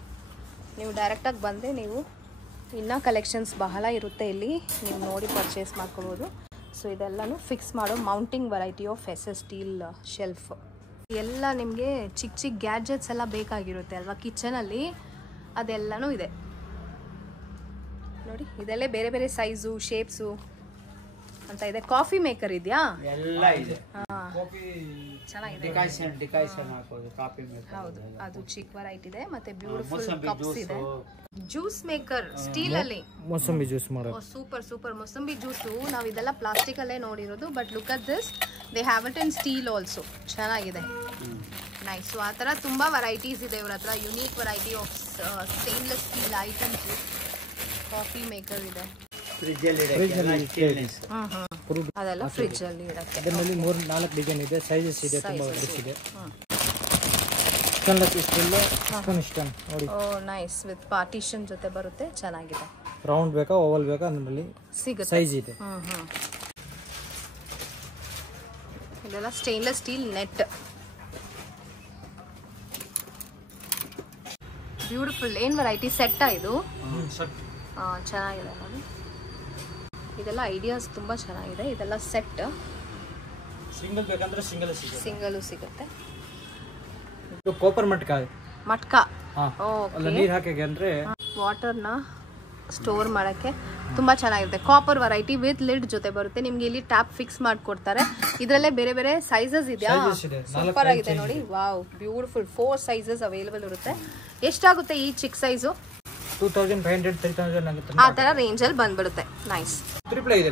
ನೀವು ಡೈರೆಕ್ಟಾಗಿ ಬಂದರೆ ನೀವು ಇನ್ನೂ ಕಲೆಕ್ಷನ್ಸ್ ಬಹಳ ಇರುತ್ತೆ ಇಲ್ಲಿ, ನೀವು ನೋಡಿ ಪರ್ಚೇಸ್ ಮಾಡ್ಕೊಬೋದು. ಸೊ ಇದೆಲ್ಲನೂ ಫಿಕ್ಸ್ ಮಾಡೋ mounting variety of SS steel shelf. ಎಲ್ಲ ನಿಮಗೆ ಚಿಕ್ಕ ಚಿಕ್ಕ ಗ್ಯಾಡ್ಜೆಟ್ಸ್ ಎಲ್ಲ ಬೇಕಾಗಿರುತ್ತೆ ಅಲ್ವಾ ಕಿಚನಲ್ಲಿ, ಅದೆಲ್ಲನೂ ಇದೆ ನೋಡಿ. ಇದೆಲ್ಲ ಬೇರೆ ಬೇರೆ ಸೈಜು, ಶೇಪ್ಸು ಅಂತ ಇದೆ. ಕಾಫಿ ಮೇಕರ್ ಇದೆಯಾ? ಎಲ್ಲ ಇದೆ. ಕಾಫಿ ಚೆನ್ನಾಗಿದೆ, ಡಿಕಾಷನ್ ಹಾಕೋದು ಕಾಫಿ ಮೇಕರ್. ಹೌದು, ಅದು ಚಿಕ್ಕ ವೆರೈಟಿ ಇದೆ. ಮತ್ತೆ ಬ್ಯೂಟಿಫುಲ್ ಕಪ್ಸ್ ಇದೆ. ಜ್ಯೂಸ್ ಮೇಕರ್ ಸ್ಟೀಲ್ ಅಲ್ಲಿ ಮೋಸಂಬಿ ಜ್ಯೂಸ್ ಮಾಡೋದು. Super super. ಮೋಸಂಬಿ ಜ್ಯೂಸು ನಾವು ಇದೆಲ್ಲ ಪ್ಲಾಸ್ಟಿಕ್ ಅಲ್ಲೇ ನೋಡಿರೋದು, but look at this, they have it in steel also. ಚೆನ್ನಾಗಿದೆ, ನೈಸ್. ಸೊ ಆ ಥರ ತುಂಬ ವೆರೈಟೀಸ್ ಇದೆ ಇವ್ರ ಹತ್ರ, unique variety of stainless steel items. Coffee maker ಇದೆ, ಅದೆಲ್ಲ ಫ್ರಿಜ್ ಅಲ್ಲಿ ಇರುತ್ತೆ. ಅದರಲ್ಲಿ 3-4 ಡಿಸೈನ್ ಇದೆ, ಸೈಜಸ್ ಇದೆ, ತುಂಬಾ ವೆರೈಟೀಸ್ ಇದೆ. ಸ್ಟೇನ್ಲೆಸ್ ಸ್ಟೀಲ್ ನೋಡಿ. ಓ ನೈಸ್, ವಿತ್ ಪಾರ್ಟಿಷನ್ ಜೊತೆ ಬರುತ್ತೆ, ಚೆನ್ನಾಗಿದೆ. ರೌಂಡ್ ಬೇಕಾ ಓವಲ್ ಬೇಕಾ ಅದರಲ್ಲಿ ಸಿಗುತ್ತೆ, ಸೈಜ್ ಇದೆ. ಇದೆಲ್ಲ ಸ್ಟೇನ್ಲೆಸ್ ಸ್ಟೀಲ್ ನೆಟ್, ಬ್ಯೂಟಿಫುಲ್. ಏನು ವೆರೈಟಿ ಸೆಟ್ಟಾ ಇದು? ಚೆನ್ನಾಗಿದೆ ನೋಡಿ. ಇದೆಲ್ಲ ಐಡಿಯಾಸ್ ತುಂಬ ಚೆನ್ನಾಗಿದೆ. ಇದೆಲ್ಲ ಸೆಟ್. ಸಿಂಗಲ್ ಬೇಕಂದ್ರೆ ಸಿಂಗಲು ಸಿಗುತ್ತೆ. ಇದು ಕಾಪರ್ ಮಟ್ಕ. ಓಕೆ, ನೀರು ಹಾಕಿಗೆ ಅಂದ್ರೆ ವಾಟರ್ನ ಸ್ಟೋರ್ ಮಾಡೋಕ್ಕೆ ತುಂಬ ಚೆನ್ನಾಗಿರುತ್ತೆ. ಕಾಪರ್ ವೆರೈಟಿ ವಿತ್ ಲಿಡ್ ಜೊತೆ ಬರುತ್ತೆ. ನಿಮ್ಗೆ ಇಲ್ಲಿ ಟ್ಯಾಪ್ ಫಿಕ್ಸ್ ಮಾಡಿಕೊಡ್ತಾರೆ. ಇದರಲ್ಲೇ ಬೇರೆ ಬೇರೆ ಸೈಜಸ್ ಇದೆಯಾ? ಸೂಪರ್ ಆಗಿದೆ ನೋಡಿ. Wow, beautiful. 4 ಸೈಜಸ್ ಅವೈಲೇಬಲ್ ಇರುತ್ತೆ. ಎಷ್ಟಾಗುತ್ತೆ ಈ ಚಿಕ್ಕ ಸೈಜು? 2500-3000 ಆಗುತ್ತೆ. ಆ ಥರ ರೇಂಜಲ್ಲಿ ಬಂದ್ಬಿಡುತ್ತೆ. ನೈಸ್. ತ್ರಿಪ್ಲೈ ಇದೆ.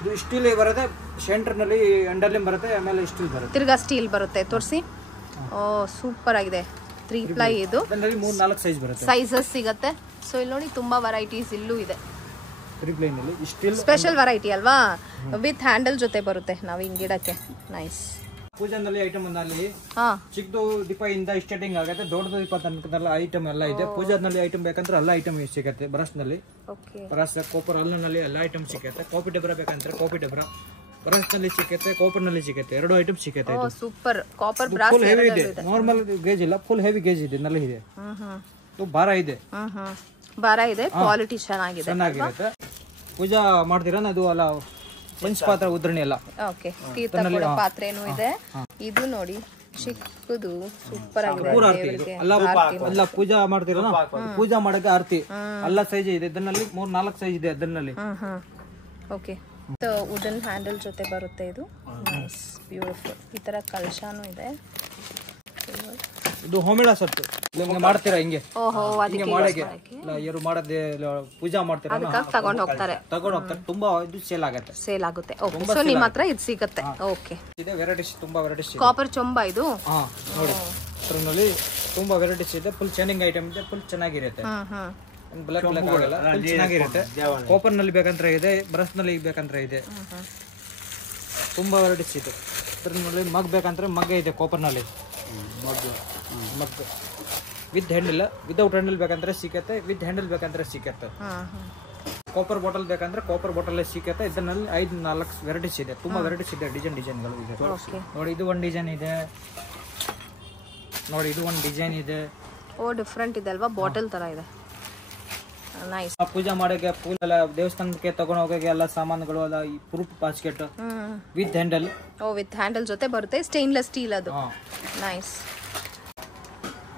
ಇದು ಸ್ಟೀಲ್ ಬರುತ್ತೆ, ಸೆಂಟರ್ನಲ್ಲಿ ಅಂಡರ್ಲಿಮ್ ಬರುತ್ತೆ, ಆಮೇಲೆ ಸ್ಟೀಲ್ ಬರುತ್ತೆ, ತಿರ್ಗಾ ಸ್ಟೀಲ್ ಬರುತ್ತೆ. ತೋರಿಸಿ. ಓ ಸೂಪರ್ ಆಗಿದೆ. 3 ಪ್ಲೈ ಇದು. 3-4 ಸೈಜ್ ಬರುತ್ತೆ, ಸೈಜಸ್ ಸಿಗುತ್ತೆ. ಸೊ ಇಲ್ಲಿ ನೋಡಿ ತುಂಬಾ ವೆರೈಟೀಸ್ ಇಲ್ಲೂ ಇದೆ. 3 ಪ್ಲೈ ನಲ್ಲಿ ಸ್ಟೀಲ್ ಸ್ಪೆಷಲ್ ವೆರೈಟಿ ಅಲ್ವಾ, ವಿತ್ ಹ್ಯಾಂಡಲ್ ಜೊತೆ ಬರುತ್ತೆ ನಾವು ಹಿಂಗಿಡಕ್ಕೆ. ನೈಸ್. ಪೂಜಾನಲ್ಲಿ ಐಟಮ್ ಅಲ್ಲಿ ಚಿಕ್ಕದು ದೀಪದಿಂದ ಸ್ಟಾರ್ಟಿಂಗ್ ಆಗುತ್ತೆ, ದೊಡ್ಡದು ದೀಪ ತನಕದಲ್ಲ ಐಟಮ್ ಎಲ್ಲ ಇದೆ. ಪೂಜಾದಲ್ಲಿ ಐಟಮ್ ಬೇಕಂದ್ರೆ ಎಲ್ಲ ಐಟಮ್ ಸಿಗುತ್ತೆ. ಬ್ರಷ್ ನಲ್ಲಿ ಬ್ರಷ್, ಕಾಪರ್ ಹಲ್ಲಿನಲ್ಲಿ ಎಲ್ಲ ಐಟಮ್ ಸಿಗುತ್ತೆ. ಕಾಫಿ ಡಬ್ರ ಬೇಕಂದ್ರೆ ಕಾಫಿ ಡಬ್ರ ಬ್ರಷ್ ನಲ್ಲಿ ಸಿಗುತ್ತೆ, ಕಾಪರ್ ನಲ್ಲಿ ಸಿಗುತ್ತೆ. 2 ಐಟಮ್ ಸಿಗುತ್ತೆ. Super. Copper brass full heavy ಇದೆ, ನಾರ್ಮಲ್ ಗೇಜ್ ಇಲ್ಲ, ಫುಲ್ ಹೆವಿ ಗೇಜ್ ಇದೆ, ನಲ್ಲಿ ಇದೆ. ಭಾರ ಇದೆ, ಭಾರ ಇದೆ, ಕ್ವಾಲಿಟಿ ಚೆನ್ನಾಗಿರುತ್ತೆ. ಪೂಜಾ ಮಾಡ್ತೀರಾ ಅದು ಅಲ್ಲ, ಪಂಚಪಾತ್ರ ಉದ್ರಣಿ ಎಲ್ಲ. ಓಕೆ, ತೀರ್ಥ ಪಾತ್ರೆನೂ ಇದೆ. ಇದು ನೋಡಿ ಚಿಕ್ಕದು, ಸೂಪರ್ ಆಗಿದೆ. ಅಲ್ಲ ಪೂಜಾ ಮಾಡ್ತೀರಲ್ಲ, ಪೂಜಾ ಮಾಡಕ್ಕೆ ಆರತಿ ಎಲ್ಲ ಸೈಜ್ ಇದೆ. ಇದರಲ್ಲಿ 3-4 ಸೈಜ್ ಇದೆ ಅದರಲ್ಲಿ. ಓಕೆ, ವುಡನ್ ಹ್ಯಾಂಡಲ್ ಜೊತೆ ಬರುತ್ತೆ ಇದು. Nice, beautiful. ಈ ತರ ಕಲಶಾನು ಇದೆ. ಇದು ಹೋಮಿಳ ಸತ್ತು ಮಾಡ್ತೀರಾ ಹಿಂಗೆ? ಓಹೋ, ಹಿಂಗೆ ಮಾಡಕ್ಕೆ ಯಾರು ಮಾಡದೆ ಪೂಜಾ ಮಾಡ್ತೀರಾ, ತಗೊಂಡ್ ಹೋಗ್ತಾರೆ. ತುಂಬಾ ಇದು ಸೇಲ್ ಆಗುತ್ತೆ. ಓಕೆ, ಸೊ ನಿಮ್ಮ ಹತ್ರ ಇದು ಸಿಗುತ್ತೆ. ಓಕೆ, ಇದೆ ವೆರೈಟೀಸ್, ತುಂಬಾ ವೆರೈಟೀಸ್. ಕಾಪರ್ ಚೊಂಬ ಇದು. ನೋಡಿ ಇದ್ರಲ್ಲಿ ತುಂಬಾ ವೆರೈಟೀಸ್ ಇದೆ. ಫುಲ್ ಚೈನಿಂಗ್ ಐಟಮ್ ಇದೆ, ಫುಲ್ ಚೆನ್ನಾಗಿರುತ್ತೆ. ಬ್ಲಾಕ್ ಆಗಲ್ಲ, ಫುಲ್ ಚೆನ್ನಾಗಿರುತ್ತೆ. ಕಾಪರ್ ನಲ್ಲಿ ಬೇಕಂದ್ರೆ ಇದೆ, ಬ್ರಷ್ ನಲ್ಲಿ ಬೇಕಂದ್ರೆ ಇದೆ, ತುಂಬಾ ವೆರೈಟೀಸ್ ಇದೆ. ಇದ್ರಲ್ಲಿ ಮಗ್ ಬೇಕಂದ್ರೆ ಮಗ್ ಇದೆ ಕಾಪರ್ ನಲ್ಲಿ. ಮಗ್ ವಿತ್ ಹ್ಯಾಂಡಲ್, ವಿದೌಟ್ ಹ್ಯಾಂಡಲ್ ಬೇಕಂದ್ರೆ ಸಿಕ್ಕತ್ತೆ, ವಿತ್ ಹ್ಯಾಂಡಲ್ ಬೇಕಂದ್ರೆ ಸಿಕ್ಕತ್ತೆ. ಕಾಪರ್ ಬಾಟಲ್ ಬೇಕಂದ್ರೆ ಕಾಪರ್ ಬಾಟಲ್ ಸಿಕ್ಕತ್ತೆ. ಇದರಲ್ಲಿ 5-4 ವೆರೈಟೀಸ್ ಇದೆ, ತುಂಬಾ ವೆರೈಟೀಸ್ ಇದೆ. ಡಿಸೈನ್ಗಳು ಇದೆ ನೋಡಿ. ಇದು ಒಂದು ಡಿಸೈನ್ ಇದೆ ನೋಡಿ, ಇದು ಒಂದು ಡಿಸೈನ್ ಇದೆ. ಓ, ಡಿಫ್ರೆಂಟ್ ಇದೆ ಅಲ್ವಾ, ಬಾಟಲ್ ತರ ಇದೆ. ನೈಸ್. ಪೂಜಾ ಮಾಡಕ್ಕೆ, ಪೂಲ್ ಎಲ್ಲ ದೇವಸ್ಥಾನಕ್ಕೆ ತಗೊಂಡು ಹೋಗಕ್ಕೆ ಎಲ್ಲ ಸಾಮಾನುಗಳು ಎಲ್ಲ, ಈ fruit basket with handle. Oh, with handle ಜೊತೆ ಬರುತ್ತೆ, ಸ್ಟೇನ್ಲೆಸ್ ಸ್ಟೀಲ್ ಅದು. ನೈಸ್.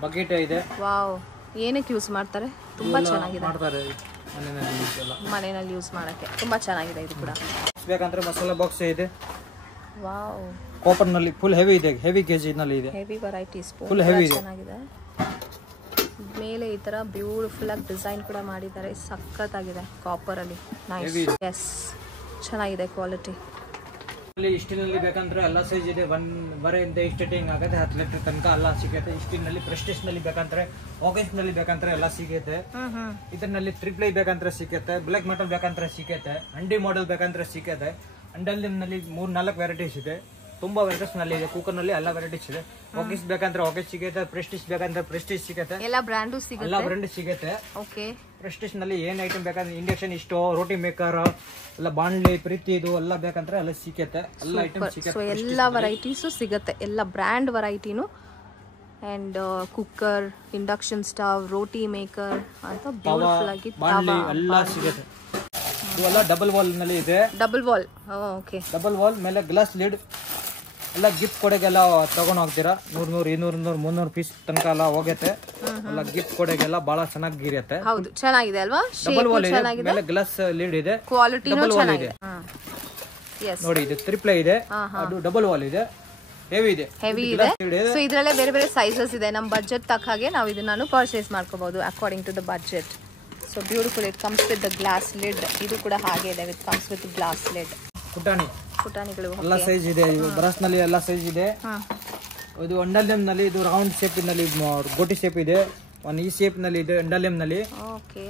ಬಕೆಟ್ ಇದೆ. ವಾವ್, ಏನಕ್ಕೆ ಯೂಸ್ ಮಾಡ್ತಾರೆ? ತುಂಬಾ ಚೆನ್ನಾಗಿದೆ. ಮಾಡ್ತಾರೆ ಮನೆಯಲ್ಲಿ ಯೂಸ್ ಮಾಡಕ್ಕೆ ತುಂಬಾ ಚೆನ್ನಾಗಿದೆ. ಇದು ಕೂಡ ಬೇಕಂದ್ರೆ ಮಸಾಲಾ ಬಾಕ್ಸ್ ಇದೆ. ವಾವ್, ಕಾಪರ್ನಲ್ಲಿ ಫುಲ್ ಹೆವಿ ಇದೆ, ಹೆವಿ ಕೆಜಿನಲ್ಲಿ ಇದೆ, heavy variety spoon full heavy ಇದೆ. ಚೆನ್ನಾಗಿದೆ. ಮೇಲೆ ಈ ತರ ಬ್ಯೂಟಿಫುಲ್ ಆಗಿ ಡಿಸೈನ್ ಕೂಡ ಮಾಡಿದ್ದಾರೆ, ಸಖತ್ತಾಗಿದೆ ಕಾಪರ್ ಅಲ್ಲಿ. ನೈಸ್. ಎಸ್, ಚೆನ್ನಾಗಿದೆ ಕ್ವಾಲಿಟಿ. ಸ್ಟೀಲ್ನಲ್ಲಿ ಬೇಕಂದ್ರೆ ಎಲ್ಲ ಸೈಜ್ ಇದೆ. 1 ಬರೆಯಿಂದ ಸ್ಟಾರ್ಟಿಂಗ್ ಆಗುತ್ತೆ 10 ಲೀಟರ್ ತನಕ ಎಲ್ಲ ಸಿಗುತ್ತೆ. ಸ್ಟೀಲ್ನಲ್ಲಿ ಪ್ರೆಸ್ಟೀಜ್ ನಲ್ಲಿ ಬೇಕಂದ್ರೆ, ಆರ್ಗೆನ್ಸ್ ನಲ್ಲಿ ಬೇಕಂದ್ರೆ ಎಲ್ಲ ಸಿಗುತ್ತೆ. ಇದರಲ್ಲಿ ಟ್ರಿಪ್ಲೈ ಬೇಕಂದ್ರೆ ಸಿಗುತ್ತೆ, ಬ್ಲಾಕ್ ಮೆಟಲ್ ಬೇಕಂದ್ರೆ ಸಿಗುತ್ತೆ, ಅಂಡಿ ಮಾಡೆಲ್ ಬೇಕಂದ್ರೆ ಸಿಗುತ್ತೆ. ಅಂಡಲ್ನಲ್ಲಿ 3-4 ವೆರೈಟೀಸ್ ಇದೆ, ತುಂಬಾ ವೆರೈಟೀಸ್ ನಲ್ಲಿ ಇದೆ. ಕುಕ್ಕರ್ ನಲ್ಲಿ ಎಲ್ಲ ವೆರೈಟೀಸ್ ಇದೆ. ಆರ್ಗೆನ್ಸ್ ಬೇಕಂದ್ರೆ ಆರ್ಗೆನ್ಸ್ ಸಿಗುತ್ತೆ, ಪ್ರೆಸ್ಟೀಜ್ ಬೇಕಂದ್ರೆ ಪ್ರೆಸ್ಟೀಜ್ ಸಿಗುತ್ತೆ, ಎಲ್ಲ ಬ್ರ್ಯಾಂಡು ಸಿಗುತ್ತೆ, ಎಲ್ಲ ಬ್ರ್ಯಾಂಡ್ ಸಿಗುತ್ತೆ. ಓಕೆ. ಪ್ರೆಸ್ಟೀಜ್ ನಲ್ಲಿ ಏನ್ ಐಟಮ್ ಬೇಕಂದ್ರೆ ಇಂಡಕ್ಷನ್ ಇಷ್ಟು, ರೋಟಿ ಮೇಕರ್ ಎಲ್ಲ, ಬಾಂಡ್ಲಿ, ಪ್ರೀತಿ ಇದು ಎಲ್ಲ ಬೇಕಂದ್ರೆ ಎಲ್ಲ ಸಿಗುತ್ತೆ, ಎಲ್ಲ ಐಟಮ್ ಸಿಗುತ್ತೆ. ಸೊ ಎಲ್ಲ ವೆರೈಟೀಸು ಸಿಗುತ್ತೆ, ಎಲ್ಲ ಬ್ರ್ಯಾಂಡ್ ವೆರೈಟಿನು. And cooker, induction stove, roti maker ಅಂತ ಬ್ಯೂಟಿಫುಲ್ ಆಗಿ ಬಾಂಡ್ಲಿ ಎಲ್ಲ ಸಿಗುತ್ತೆ. ಇವೆಲ್ಲ ಡಬಲ್ ವಾಲ್ ನಲ್ಲಿ ಇದೆ. Double wall, okay. Double wall ಮೇಲೆ ಗ್ಲಾಸ್ ಲಿಡ್ ಎಲ್ಲ ಗಿಫ್ಟ್ ಕೊಡೆಗೆಲ್ಲ ತಗೊಂಡ್ ಹೋಗ್ತೀರಾ. 100, 200, 300 ಪೀಸ್ ತನಕ ಎಲ್ಲ ಹೋಗುತ್ತೆ. ಎಲ್ಲ ಗಿಫ್ಟ್ ಕೊಡೆಗೆಲ್ಲ ಬಹಳ ಚೆನ್ನಾಗಿರುತ್ತೆ. ಹೌದು, ಚೆನ್ನಾಗಿದೆ ಅಲ್ವಾ? ಡಬಲ್ ವಾಲ್ ಇದೆ, ಮೇಲೆ ಗ್ಲಾಸ್ ಲಿಡ್ ಇದೆ, ಕ್ವಾಲಿಟಿ ಚೆನ್ನಾಗಿದೆ. ಎಸ್, ನೋಡಿ ಇದು ಟ್ರಿಪ್ಲೈ ಇದೆ, ಅದು ಡಬಲ್ ವಾಲ್ ಇದೆ, ಹೆವಿ ಇದೆ, ಹೆವಿ ಇದೆ. ಸೊ ಇದರಲ್ಲೇ ಬೇರೆ ಬೇರೆ ಸೈಜಸ್ ಇದೆ. ನಮ್ಮ ಬಜೆಟ್ ತಕ್ಕ ಹಾಗೆ ನಾವು ಇದನ್ನು ಪರ್ಚೇಸ್ ಮಾಡ್ಕೋಬಹುದು according to the budget. So beautiful, it comes with the glass lid. ಇದು ಕೂಡ ಹಾಗೆ ಇದೆ, with comes with glass lid. ಪುಟಾಣಿಗಳು ಎಲ್ಲ ಸೈಜ್ ಇದೆ. ಬ್ರಷ್ ನಲ್ಲಿ ಎಲ್ಲ ಸೈಜ್ ಇದೆ. ಇದು ಅಂಡಲ್ಯಂ ನಲ್ಲಿ, ಇದು ರೌಂಡ್ ಶೇಪ್ ನಲ್ಲಿ, ಗೋಟಿ ಶೇಪ್ ಇದೆ, ಈ ಶೇಪ್ ನಲ್ಲಿ ಇದೆ, ಅಂಡಲ್ಯಂ ನಲ್ಲಿ. ಓಕೆ,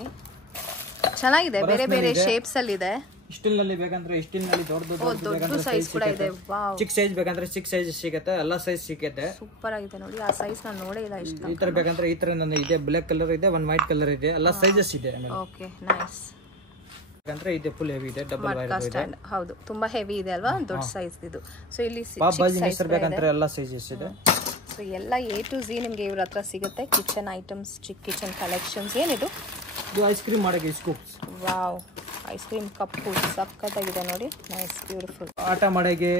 ಚೆನ್ನಾಗಿದೆ, ಬೇರೆ ಬೇರೆ ಶೇಪ್ಸ್ ಅಲ್ಲಿ ಇದೆ. ಸ್ಟೀಲ್ ನಲ್ಲಿ ಬೇಕಂದ್ರೆ ಸ್ಟೀಲ್ ನಲ್ಲಿ ದೊಡ್ಡ ಸೈಜ್ ಕೂಡ ಇದೆ. ವಾವ್, ಚಿಕ್ಕ ಸೈಜ್ ಬೇಕಂದ್ರೆ ಚಿಕ್ಕ ಸೈಜ್ ಸಿಗುತ್ತೆ, ಎಲ್ಲ ಸೈಜ್ ಸಿಗುತ್ತೆ. ಸೂಪರ್ ಆಗಿದೆ ನೋಡಿ, ಆ ಸೈಜ್ ನಾನು ನೋಡೇ ಇಲ್ಲ ಇಷ್ಟ. ಈ ತರ ಬೇಕಂದ್ರೆ ಈ ತರ ಇದೆ, ಬ್ಲಾಕ್ ಕಲರ್ ಇದೆ, 1 ವೈಟ್ ಕಲರ್ ಇದೆ, ಎಲ್ಲ ಸೈಜಸ್ ಇದೆ. Okay, nice. ಬೇಕಂದ್ರೆ ಇದೆ ಫುಲ್ ಹೆವಿ ಇದೆ, ಡಬಲ್ ವೈರ್ ಇದೆ. ಹೌದು, ತುಂಬಾ ಹೆವಿ ಇದೆ ಅಲ್ವಾ, ದೊಡ್ಡ ಸೈಜ್ ಇದು. ಸೊ ಇಲ್ಲಿ ಸೈಜ್ ಬೇಕಂದ್ರೆ ಎಲ್ಲ ಸೈಜಸ್ ಇದೆ. ಸೊ ಎಲ್ಲ A to Z ನಿಮಗೆ ಇವ್ರ ಹತ್ರ ಸಿಗುತ್ತೆ. ಕಿಚನ್ ಐಟಮ್ಸ್, ಚಿಕ್ಕ ಕಿಚನ್ ಕಲೆಕ್ಷನ್ಸ್. ಏನಿದು? ಇದು ಐಸ್ ಕ್ರೀಮ್ ಮಾಡಕ್ಕೆ ಸ್ಕೂಪ್ಸ್. ವಾವ್, ಐಸ್ ಕ್ರೀಮ್ ಕಪ್ಪು ಸಕ್ಕತ್ತಾಗಿದೆ ನೋಡಿ. Nice, beautiful. ಆಟ ಮಾಡಕ್ಕೆ,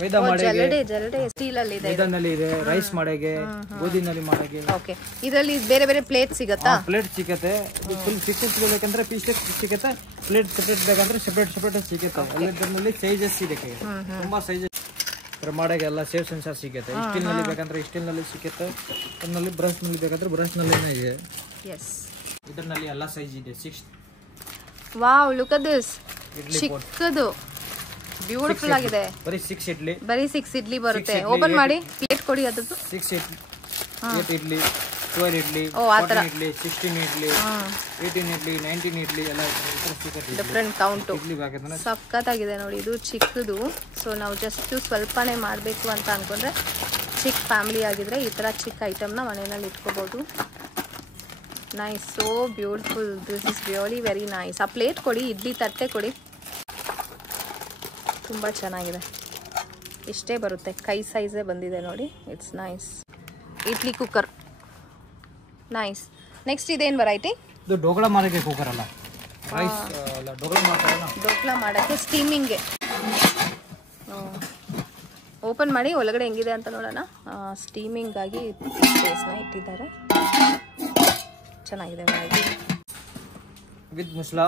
ಮೈದಾ ಮಾಡಕ್ಕೆ, ಜರಡೆ ಸ್ಟೀಲ್ ಅಲ್ಲಿ ಇದೆ, ಮೈದಾನಲ್ಲಿ ಇದೆ, ರೈಸ್ ಮಾಡಕ್ಕೆ, ಗೋಧಿನಲ್ಲಿ ಮಾಡಕ್ಕೆ. ಓಕೆ, ಇದರಲ್ಲಿ ಬೇರೆ ಬೇರೆ ಪ್ಲೇಟ್ ಸಿಗುತ್ತಾ? ಪ್ಲೇಟ್ ಸಿಗುತ್ತೆ. ಇದು ಫುಲ್ ಪೀಸಸ್ ಬೇಕಂದ್ರೆ ಪೀಸ್ ಸಿಗುತ್ತೆ, ಪ್ಲೇಟ್ ಸೆಪರೇಟ್ ಬೇಕಂದ್ರೆ ಸೆಪರೇಟ್ ಸಿಗುತ್ತೆ. ಎಲ್ಲದರಲ್ಲಿ ಸೈಜಸ್ ಇದೆ, ತುಂಬಾ ಸೈಜಸ್ ಮಾಡಕ್ಕೆ ಎಲ್ಲ ಸೇಫ್ ಸೆನ್ಸರ್ ಸಿಗುತ್ತೆ. ಸ್ಟೀಲ್ ನಲ್ಲಿ ಬೇಕಂದ್ರೆ ಸ್ಟೀಲ್ ನಲ್ಲಿ ಸಿಗುತ್ತೆ, ಅದರಲ್ಲಿ ಬ್ರಷ್ ನಲ್ಲಿ ಬೇಕಂದ್ರೆ ಬ್ರಷ್ ನಲ್ಲಿ ಇದೆ. ಎಸ್, ಇದರಲ್ಲಿ ಎಲ್ಲ ಸೈಜ್ ಇದೆ. 6. ವಾವ್, ಲುಕ್ ಅಟ್ ದಿಸ್, ಚಿಕ್ಕದು ಬ್ಯೂಟಿಫುಲ್ ಆಗಿದೆ. ಬರೀ 6 ಇಡ್ಲಿ, ಬರೀ 6 ಇಡ್ಲಿ ಬರುತ್ತೆ. ಓಪನ್ ಮಾಡಿ ಪ್ಲೇಟ್ ಕೊಡಿ. ಅದದ್ದು 6 ಇಡ್ಲಿ, 8 ಇಡ್ಲಿ, 12 ಇಡ್ಲಿ, 14 ಇಡ್ಲಿ, 16 ಇಡ್ಲಿ, 18 ಇಡ್ಲಿ, 19 ಇಡ್ಲಿ ಎಲ್ಲ ಸಿಗುತ್ತೆ. ಡಿಫ್ರೆಂಟ್ ಕೌಂಟ್ ಇಡ್ಲಿ ಬೇಕಂದ್ರೆ ಸಕ್ಕತ್ತಾಗಿದೆ ನೋಡಿ. ಇದು ಚಿಕ್ಕದು. ಸೊ ನಾವು ಜಸ್ಟ್ ಸ್ವಲ್ಪನೇ ಮಾಡಬೇಕು ಅಂತ ಅನ್ಕೊಂಡ್ರೆ, ಚಿಕ್ಕ ಫ್ಯಾಮಿಲಿ ಆಗಿದ್ರೆ ಈ ಥರ ಚಿಕ್ಕ ಐಟಮ್ನ ಮನೆಯಲ್ಲಿ ಇಟ್ಕೋಬಹುದು. Nice, so beautiful. This is really very nice. ಆ ಪ್ಲೇಟ್ ಕೊಡಿ, ಇಡ್ಲಿ ತಟ್ಟೆ ಕೊಡಿ. ತುಂಬ ಚೆನ್ನಾಗಿದೆ. ಇಷ್ಟೇ ಬರುತ್ತೆ, ಕೈ ಸೈಜೇ ಬಂದಿದೆ ನೋಡಿ. It's nice. Idli cooker, nice. Next ಇದೇನು ವೆರೈಟಿ? ಇದು ಡೋಗ್ಲಾ ಮಾಡೋಕ್ಕೆ ಕುಕ್ಕರ್ ಅಲ್ಲ, ರೈಸ್ ಅಲ್ಲ, ಡೋಗ್ಲಾ ಮಾಡ್ತಾರಲ್ಲ, ಡೋಕ್ಲಾ ಮಾಡೋಕ್ಕೆ ಸ್ಟೀಮಿಂಗ್ಗೆ. ಓಪನ್ ಮಾಡಿ ಒಳಗಡೆ ಹೆಂಗಿದೆ ಅಂತ ನೋಡೋಣ. ಸ್ಟೀಮಿಂಗಾಗಿ ಸ್ಪೇಸ್ನ ಇಟ್ಟಿದ್ದಾರೆ. ಚೆನ್ನಾಗಿದೆ ವೆರೈಟಿ. ವಿತ್ ಮುಸ್ಲಾ.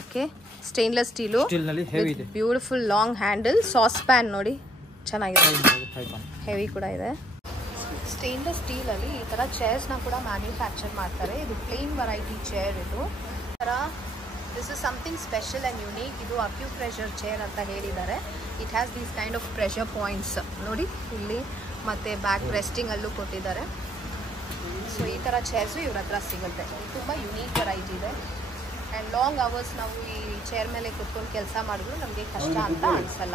ಓಕೆ, ಸ್ಟೇನ್ಲೆಸ್ ಸ್ಟೀಲು, ಸ್ಟೀಲ್ನಲ್ಲಿ ಹೆವಿ ಇದೆ, beautiful long handle. Sauce pan ನೋಡಿ, ಚೆನ್ನಾಗಿದೆ, ಹೆವಿ ಕೂಡ ಇದೆ. ಸ್ಟೇನ್ಲೆಸ್ ಸ್ಟೀಲಲ್ಲಿ ಈ ಥರ ಚೇರ್ಸ್ನ ಕೂಡ ಮ್ಯಾನ್ಯುಫ್ಯಾಕ್ಚರ್ ಮಾಡ್ತಾರೆ. ಇದು ಪ್ಲೇನ್ ವೆರೈಟಿ ಚೇರ್. ಇದು ಥರ this is something special and unique. ಇದು ಅಕ್ಯುಪ್ರೆಷರ್ ಚೇರ್ ಅಂತ ಹೇಳಿದ್ದಾರೆ. It has these kind of pressure points ನೋಡಿ ಇಲ್ಲಿ, ಮತ್ತು ಬ್ಯಾಕ್ ರೆಸ್ಟಿಂಗಲ್ಲೂ ಕೊಟ್ಟಿದ್ದಾರೆ. ಸೊ ಈ ಥರ ಚೇರ್ಸು ಇವ್ರ ಹತ್ರ ಸಿಗುತ್ತೆ. ತುಂಬ ಯುನೀಕ್ ವೆರೈಟಿ ಇದೆ. ಆ್ಯಂಡ್ ಲಾಂಗ್ ಅವರ್ಸ್ ನಾವು ಈ ಚೇರ್ ಮೇಲೆ ಕೂತ್ಕೊಂಡು ಕೆಲಸ ಮಾಡಿದ್ರು ನಮಗೆ ಕಷ್ಟ ಅಂತ ಅನಿಸಲ್ಲ.